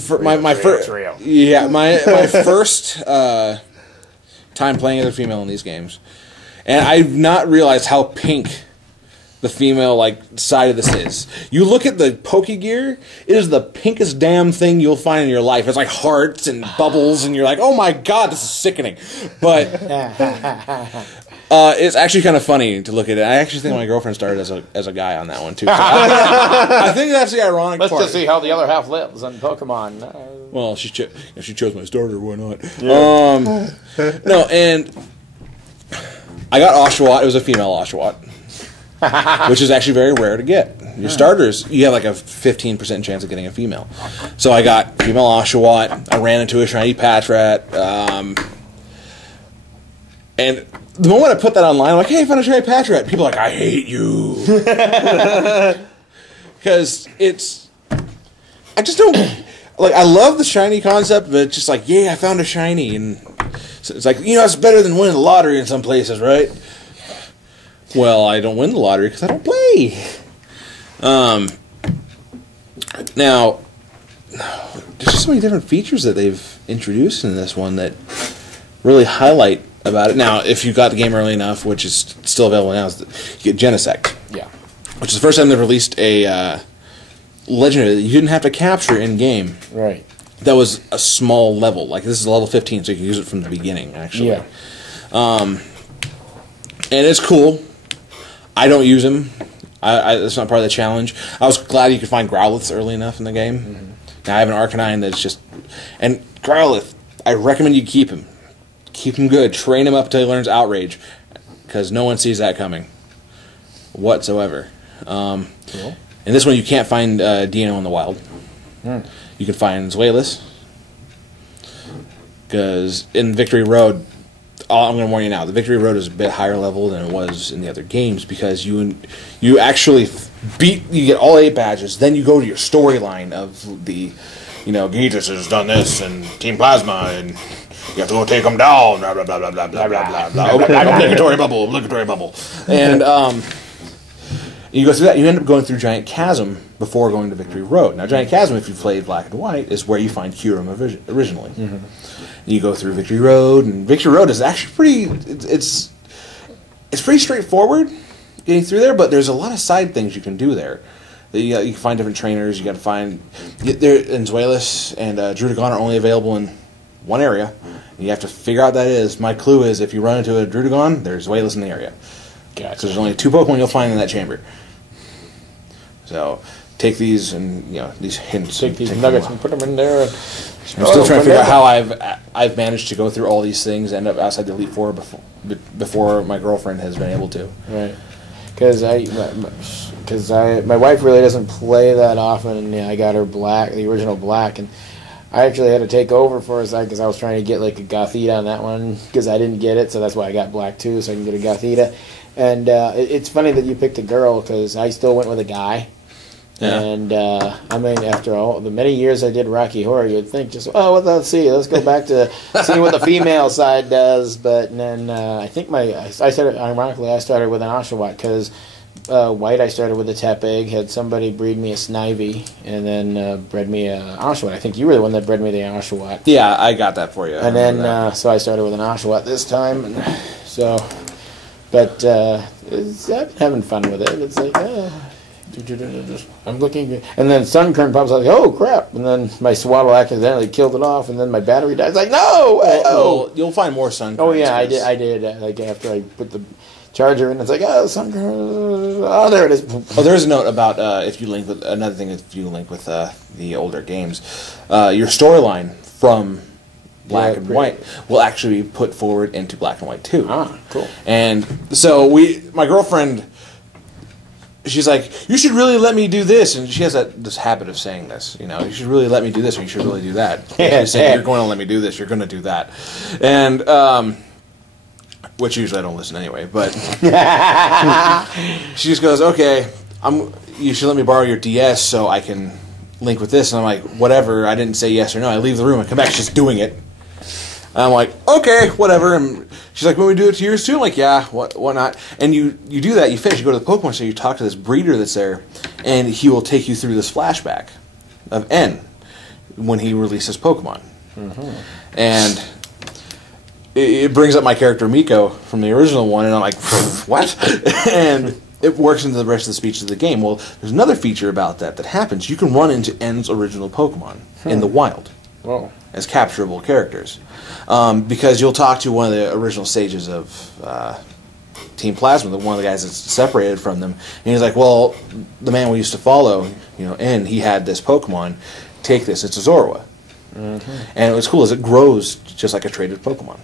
for my first trio. Yeah, my first time playing as a female in these games. And I've not realized how pink the female side of this is. You look at the Pokegear, it is the pinkest damn thing you'll find in your life. It's like hearts and bubbles, and you're like, oh my god, this is sickening. But it's actually kind of funny to look at it. I actually think my girlfriend started as a guy on that one too. So I think that's the ironic part. Let's just see how the other half lives on Pokemon. Well, if she chose my starter, why not? Yeah. No, and I got Oshawott. It was a female Oshawott, which is actually very rare to get. Your starters, you have like a 15% chance of getting a female. So I got female Oshawott. I ran into a shiny Patrat. And the moment I put that online, I'm like, hey, I found a shiny Patrat. People are like, I hate you. Because I just don't, I love the shiny concept, but it's just like, yeah, I found a shiny. And so it's like, you know, it's better than winning the lottery in some places, right? Well, I don't win the lottery because I don't play. Now, there's just so many different features that they've introduced in this one that really highlight about it. Now, if you got the game early enough, which is still available now, you get Genesect. Yeah. Which is the first time they've released a legendary that you didn't have to capture in-game. Right. That was a small level. Like, this is level 15, so you can use it from the beginning, actually. Yeah. And it's cool. I don't use him. It's not part of the challenge. I was glad you could find Growlithe early enough in the game. Mm-hmm. Now, I have an Arcanine that's just... And Growlithe, I recommend you keep him. Keep him good. Train him up until he learns Outrage. Because no one sees that coming. Whatsoever. Cool. In this one, you can't find Dino in the wild. You can find Zweilous. Because in Victory Road... I'm going to warn you now. The Victory Road is a bit higher level than it was in the other games because you actually you get all 8 badges. Then you go to your storyline of the, Gigas has done this and Team Plasma and you have to go take them down. Blah blah blah blah blah blah blah blah. Obligatory bubble. And you go through that. You end up going through Giant Chasm before going to Victory Road. Now, Giant Chasm, if you played Black and White, is where you find Kyurem originally. Mm-hmm. You go through Victory Road, and Victory Road is actually pretty. It's pretty straightforward getting through there, but there's a lot of side things you can do there. You can find different trainers. You got to find Zweilous and Druddigon are only available in one area, and you have to figure out what that is. My clue is if you run into a Druddigon, there's Zweilous in the area. Gotcha. So there's only 2 Pokemon you'll find in that chamber. So take these and these hints. Take these nuggets and put them in there. I'm still trying to figure out how I've managed to go through all these things, end up outside the Elite Four before my girlfriend has been able to. Right. Because my wife really doesn't play that often, and I got her Black, the original Black, and I actually had to take over for us because I was trying to get like a Gothita on that one because I didn't get it, so that's why I got Black too, so I can get a Gothita. And it's funny that you picked a girl because I still went with a guy. Yeah. And after all the many years I did Rocky Horror, you'd think let's see, let's go back to see what the female side does. But then I think I started with an Oshawott because White I started with a Tepig, had somebody breed me a Snivy, and then bred me a Oshawott. I think you were the one that bred me the Oshawott. Yeah, I got that for you. And then so I started with an Oshawott this time, and so. But I've been having fun with it. It's like. I'm looking, and then Sunkern pops out, like, oh crap, and then my swaddle accidentally killed it off, and then my battery dies. Like, no, well, you'll find more Sunkern. Oh yeah, I did. Like after I put the charger in, it's like, oh, Sunkern. Oh, there it is. Oh, there's a note about if you link with another thing. If you link with the older games, your storyline from Black and White will actually be put forward into Black and White too. Ah, cool. And so my girlfriend, she's like, you should really let me do this, and she has this habit of saying this. You know, you should really let me do this, or you should really do that. She's saying, you're going to let me do this, you're going to do that, and which usually I don't listen anyway. But she just goes, okay, you should let me borrow your DS so I can link with this. And I'm like, whatever. I didn't say yes or no. I leave the room and come back, she's just doing it. And I'm like, okay, whatever. And she's like, when we do it to yours too? I'm like, yeah, what not? And you do that, you finish, you go to the Pokemon Center, you talk to this breeder that's there, and he will take you through this flashback of N when he releases Pokemon. Mm-hmm. And it brings up my character Miko from the original one, and I'm like, what? And it works into the rest of the speech of the game. Well, there's another feature about that happens. You can run into N's original Pokemon in the wild. Whoa. As capturable characters, because you'll talk to one of the original stages of Team Plasma, one of the guys that's separated from them, and he's like, "Well, the man we used to follow, and he had this Pokemon. Take this; it's a Zorua." Mm-hmm. And what's cool is it grows just like a traded Pokemon.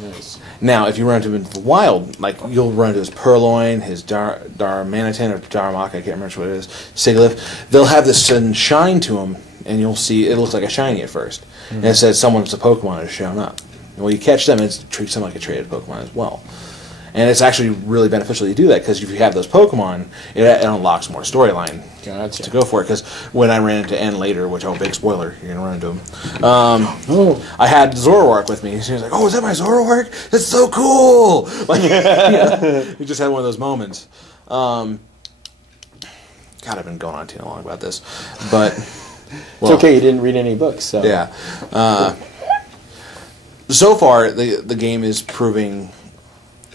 Nice. Now, if you run into him in the wild, like you'll run into his Purloin, his Darmanitan or Darmok, I can't remember what it is, Sigilyph, they'll have this sudden shine to them. And you'll see it looks like a shiny at first, and it says someone's a Pokemon has shown up. And when you catch them, it treats them like a traded Pokemon as well. And it's actually really beneficial to do that because if you have those Pokemon, it unlocks more storyline to go for it. Because when I ran into N later, which big spoiler, you're gonna run into him. I had Zoroark with me. He was like, "Oh, is that my Zoroark? That's so cool!" Like, he just had one of those moments. God, I've been going on too long about this, but. Well, it's okay, you didn't read any books, so. Yeah. So far, the game is proving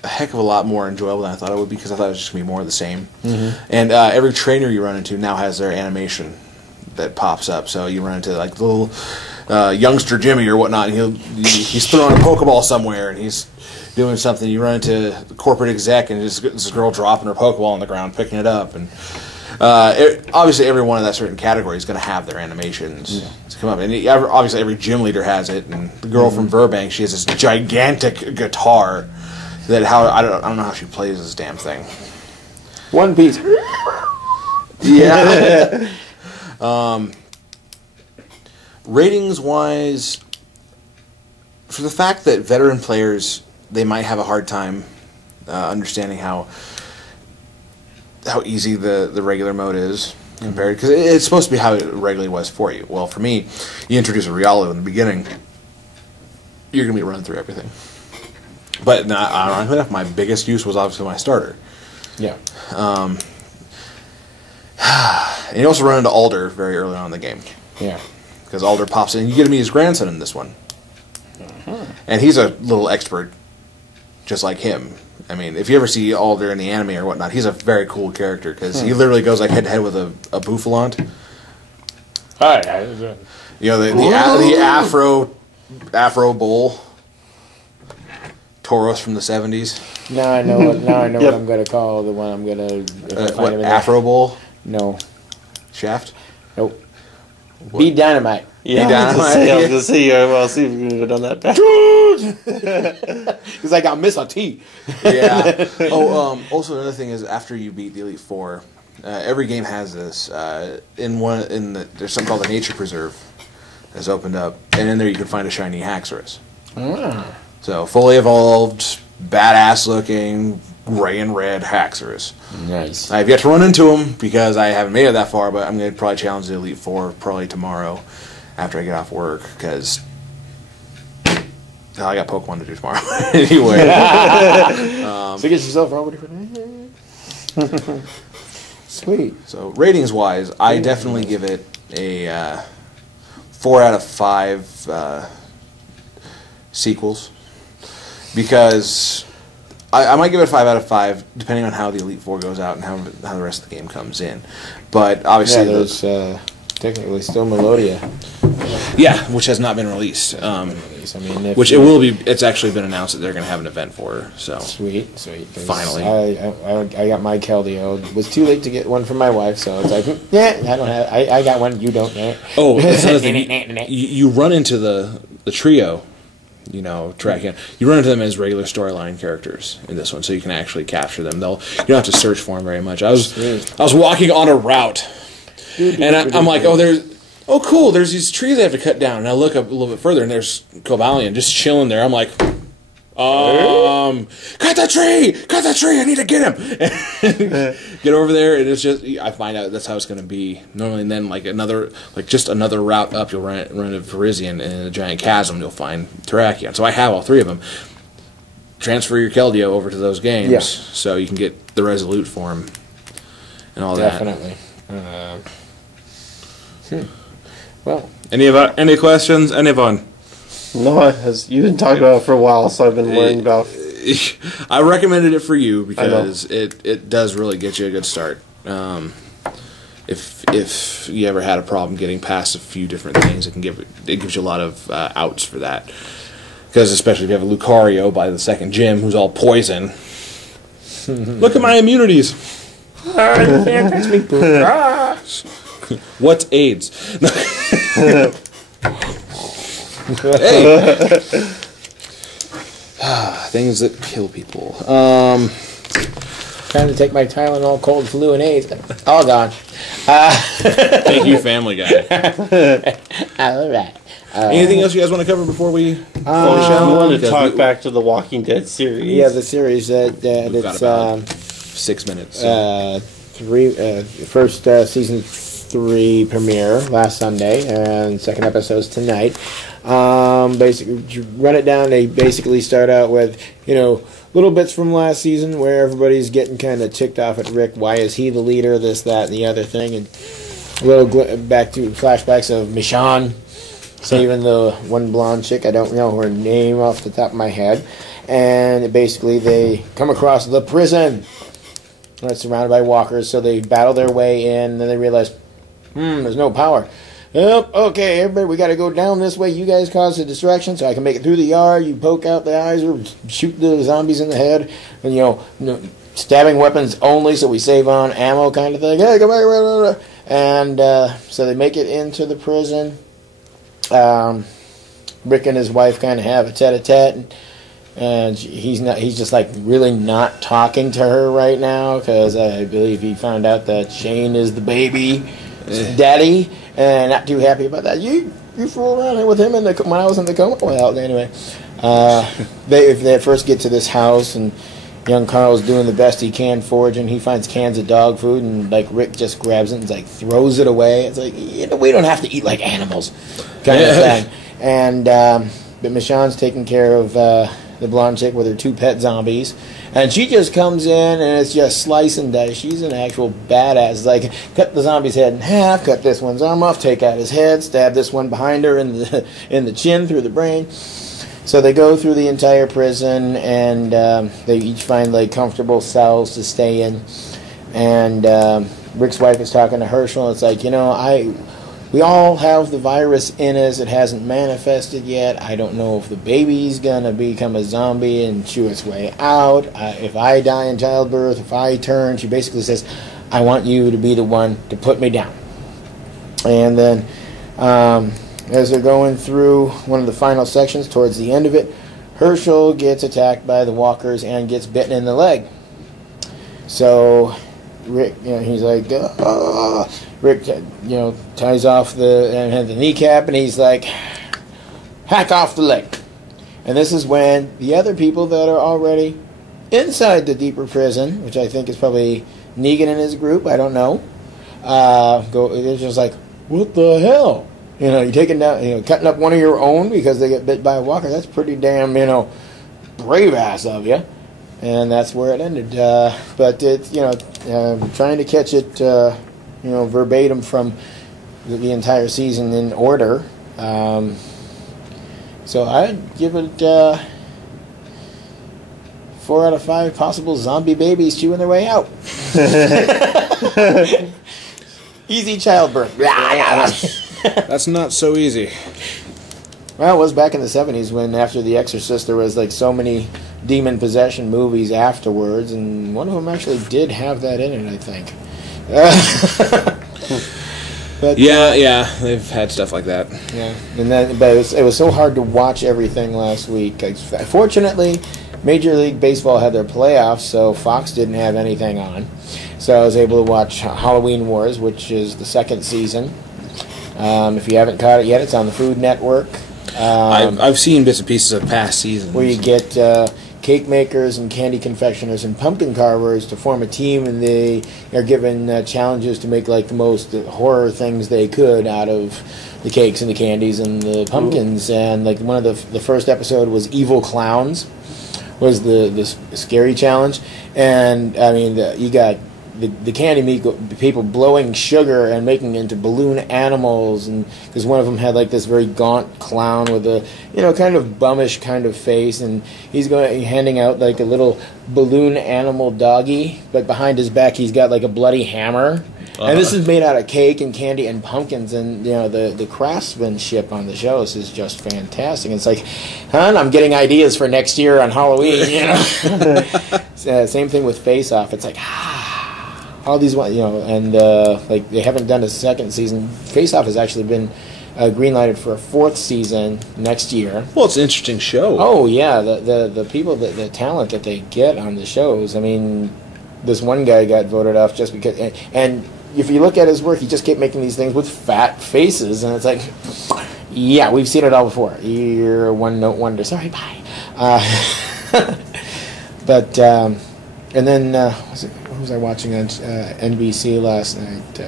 a heck of a lot more enjoyable than I thought it would be, because I thought it was just going to be more of the same. Mm-hmm. And every trainer you run into now has their animation that pops up. So you run into like the little youngster Jimmy or whatnot, and he's throwing a Pokeball somewhere, and he's doing something. You run into the corporate exec, and this girl dropping her Pokeball on the ground, picking it up, and... obviously, every one of that certain category is going to have their animations to come up, and obviously every gym leader has it. And the girl from Burbank, she has this gigantic guitar that I don't know how she plays this damn thing. One Piece. Yeah. Ratings wise, for the fact that veteran players, they might have a hard time understanding how easy the regular mode is compared, because it's supposed to be how it regularly was for you. Well, for me, you introduce a Riolu in the beginning, you're going to be running through everything. But ironically enough, my biggest use was obviously my starter. Yeah. And you also run into Alder very early on in the game. Yeah. Because Alder pops in, you get to meet his grandson in this one. And he's a little expert, just like him. I mean, if you ever see Alder in the anime or whatnot, he's a very cool character because he literally goes like head to head with a Bouffalant. The Afro Bull, Tauros from the 70s. Now I know what I'm going to call the one I'm going to. Afro Bull? No. Shaft? Nope. Be Dynamite. Yeah, I was going to say, I'll see if we can go down that path. Because I got Miss on T. Yeah. Also another thing is after you beat the Elite Four, every game has this. There's something called the Nature Preserve that's opened up, and in there you can find a shiny Haxorus. So fully evolved, badass looking, gray and red Haxorus. Nice. I've yet to run into him because I haven't made it that far, but I'm going to probably challenge the Elite Four probably tomorrow after I get off work, because I got Pokemon to do tomorrow anyway. So get yourself ready for that. Sweet. So ratings wise, I definitely give it a 4 out of 5 sequels, because I might give it a 5 out of 5, depending on how the Elite Four goes out and how the rest of the game comes in. But obviously, there's technically still Melodia. Yeah, which has not been released. I mean, which it will be. It's actually been announced that they're going to have an event for her. So sweet. Finally, I got my Keldeo. It was too late to get one for my wife, so it's like, yeah, I don't have. I got one. You don't. Oh, that's another thing. You run into the trio. Tracking. You run into them as regular storyline characters in this one, so you can actually capture them. You don't have to search for them very much. I was walking on a route, and I'm like, oh cool, there's these trees I have to cut down. And I look up a little bit further, and there's Cobalion just chilling there. I'm like, cut the tree, I need to get him. Get over there, and it's just, I find out that's how it's going to be normally. And then another route up, you'll run into Parisian, and in a giant chasm you'll find Terrakion. So I have all 3 of them. Transfer your Keldeo over to those games, so you can get the Resolute form and all that. Definitely. Well, any questions? Anyone? No, you've been talking about it for a while, so I've been learning about. I recommended it for you because it does really get you a good start. If you ever had a problem getting past a few different things, it gives you a lot of outs for that. Because especially if you have a Lucario by the second gym who's all poison. Look at my immunities. You can't touch me, poop. What's AIDS? Things that kill people. Trying to take my Tylenol, cold, flu, and AIDS. All gone. Thank you, Family Guy. All right. Anything else you guys want to cover before we finish We out? want to talk back to the Walking Dead series. Yeah, the series We've it's got about 6 minutes. first season 3 premiere last Sunday, and second episode's tonight. Basically, you run it down. They basically start out with little bits from last season where everybody's getting kind of ticked off at Rick. Why is he the leader? This, that, and the other thing, and a little back to flashbacks of Michonne saving the one blonde chick. I don't know her name off the top of my head. And basically, they come across the prison. It's surrounded by walkers, so they battle their way in. And then they realize, there's no power. Yep, okay, everybody, we got to go down this way. You guys caused a distraction, so I can make it through the yard. You poke out the eyes or shoot the zombies in the head. And, stabbing weapons only, so we save on ammo kind of thing. Hey, come back. And so they make it into the prison. Rick and his wife kind of have a tete-a-tete. And he's just really not talking to her right now because I believe he found out that Shane is the baby daddy and not too happy about that. You fool around with him when I was in the coma. Well, anyway, they first get to this house and young Carl's doing the best he can foraging. He finds cans of dog food and Rick just grabs it and throws it away. It's we don't have to eat like animals, kind of thing. And but Michonne's taking care of the blonde chick with her 2 pet zombies, and she just comes in and it's just slice and dice. She's an actual badass. Cut the zombie's head in half, cut this one's arm off, take out his head, stab this one behind her in the chin through the brain. So they go through the entire prison, and they each find comfortable cells to stay in. And Rick's wife is talking to Herschel, and it's we all have the virus in us. It hasn't manifested yet. I don't know if the baby's going to become a zombie and chew its way out. If I die in childbirth, if I turn, she basically says, I want you to be the one to put me down. And then as they're going through one of the final sections, towards the end of it, Herschel gets attacked by the walkers and gets bitten in the leg. So Rick, he's like, Rick, ties off the kneecap, and he's like, hack off the leg. And this is when the other people that are already inside the deeper prison, which I think is probably Negan and his group, I don't know, they're just like, what the hell? You're taking down, cutting up one of your own because they get bit by a walker. That's pretty damn, brave ass of you. And that's where it ended. But it's, trying to catch it, verbatim from the entire season in order. So I'd give it 4 out of 5 possible zombie babies chewing their way out. Easy childbirth. That's not so easy. Well, it was back in the 70s when after The Exorcist there was like so many demon possession movies afterwards, and one of them actually did have that in it, I think. But, yeah, they've had stuff like that. Yeah, and then but it was so hard to watch everything last week. Fortunately, Major League Baseball had their playoffs, so Fox didn't have anything on. So I was able to watch Halloween Wars, which is the second season. If you haven't caught it yet, it's on the Food Network. I've seen bits and pieces of past seasons. Where you get cake makers and candy confectioners and pumpkin carvers to form a team, and they are given challenges to make like the most horror things they could out of the cakes and the candies and the pumpkins. Ooh. And like one of the first episode was Evil Clowns, was the scary challenge. And I mean, you got the candy meat people blowing sugar and making it into balloon animals, and because one of them had like this very gaunt clown with a kind of bummish kind of face, and he's handing out like a little balloon animal doggy, but behind his back he's got like a bloody hammer. And this is made out of cake and candy and pumpkins, and the craftsmanship on the shows is just fantastic. It's like, hon, I'm getting ideas for next year on Halloween. Same thing with Face Off. It's like all these and like they haven't done a second season. Face Off has actually been greenlighted for a 4th season next year. Well, it's an interesting show. Oh yeah, the people, the talent that they get on the shows. I mean, this one guy got voted off just because, and if you look at his work, he just kept making these things with fat faces, and it's like, yeah, we've seen it all before. You're a one-note wonder. Sorry, bye. But and then what was I watching on NBC last night?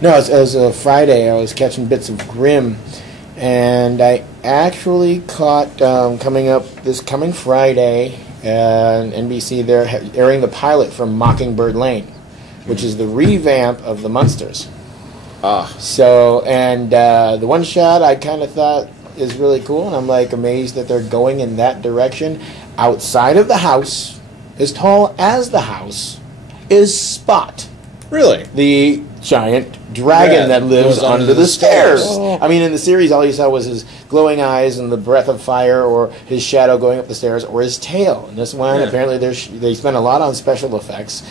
No, it was Friday. I was catching bits of Grimm, and I actually caught this coming Friday, and NBC they're airing the pilot from Mockingbird Lane, which is the revamp of the Munsters. So, and the one shot I kind of thought is really cool, and I'm like amazed that they're going in that direction. Outside of the house, as tall as the house, is Spot. Really? The giant dragon that lives under the stairs. Oh. I mean, in the series, all you saw was his glowing eyes and the breath of fire, or his shadow going up the stairs, or his tail. In this one, apparently they spent a lot on special effects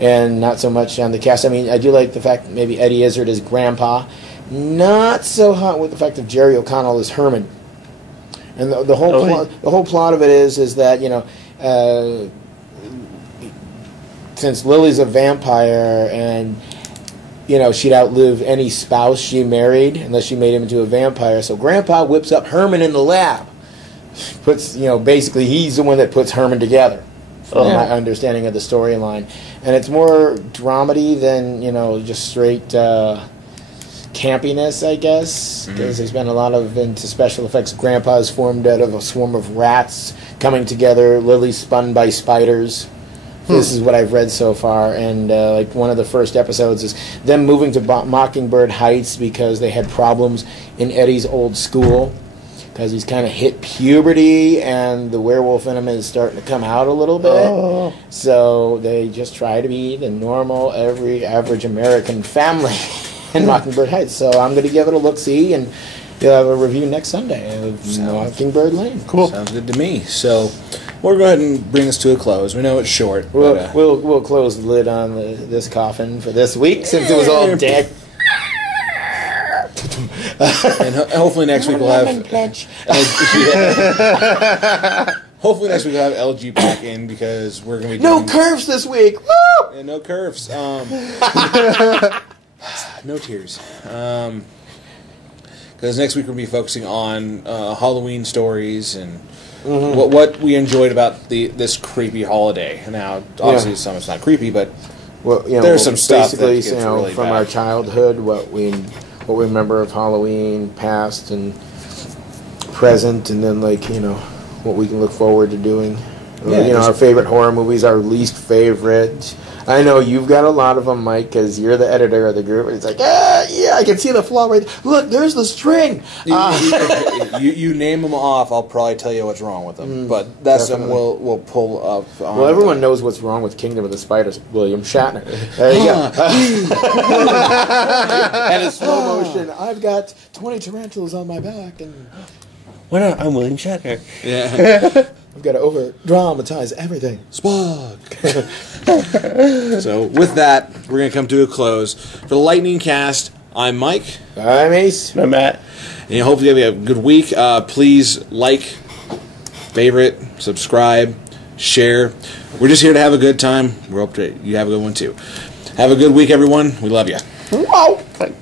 and not so much on the cast. I mean, I do like the fact that maybe Eddie Izzard is Grandpa. Not so hot with the fact that Jerry O'Connell is Herman. And the whole plot of it is that since Lily's a vampire and she'd outlive any spouse she married unless she made him into a vampire, so Grandpa whips up Herman in the lab. Basically he's the one that puts Herman together, from my understanding of the storyline. And it's more dramedy than just straight campiness, I guess, because they spent a lot into special effects. Grandpa's formed out of a swarm of rats coming together. Lily's spun by spiders. This is what I've read so far, and like one of the first episodes is them moving to Mockingbird Heights because they had problems in Eddie's old school, because he's kind of hit puberty and the werewolf in him is starting to come out a little bit. So they just try to be the normal, average American family in Mockingbird Heights. So I'm going to give it a look-see, and you'll have a review next Sunday of Mockingbird Lane. Cool. Sounds good to me. So we'll go ahead and bring this to a close. We know it's short. We'll close the lid on this coffin for this week since it was all dead. And hopefully next week we'll have hopefully next week we'll have LG back in, because we're going to be no curves this week. Woo! Yeah, no curves. No tears. Because next week we'll be focusing on Halloween stories and what we enjoyed about this creepy holiday. Now, obviously, some it's not creepy, but there's some stuff that gets really from bad. our childhood, what we remember of Halloween, past and present, and then what we can look forward to doing Our favorite horror movies, our least favorite. I know you've got a lot of them, Mike, because you're the editor of the group. And it's like, yeah, I can see the flaw right there. Look, there's the string. You name them off, I'll probably tell you what's wrong with them. But that's something we'll pull up. Well, everyone knows what's wrong with Kingdom of the Spiders. William Shatner. There you go. And in slow motion, I've got 20 tarantulas on my back, and why not? I'm William Shatner. Yeah. I've got to over-dramatize everything. Spock. So with that, we're going to come to a close. For the Lightning Cast, I'm Mike. I'm Ace. I'm Matt. And I hope you have a good week. Please like, favorite, subscribe, share. We're just here to have a good time. We hope that you have a good one too. Have a good week, everyone. We love you. Wow. Bye.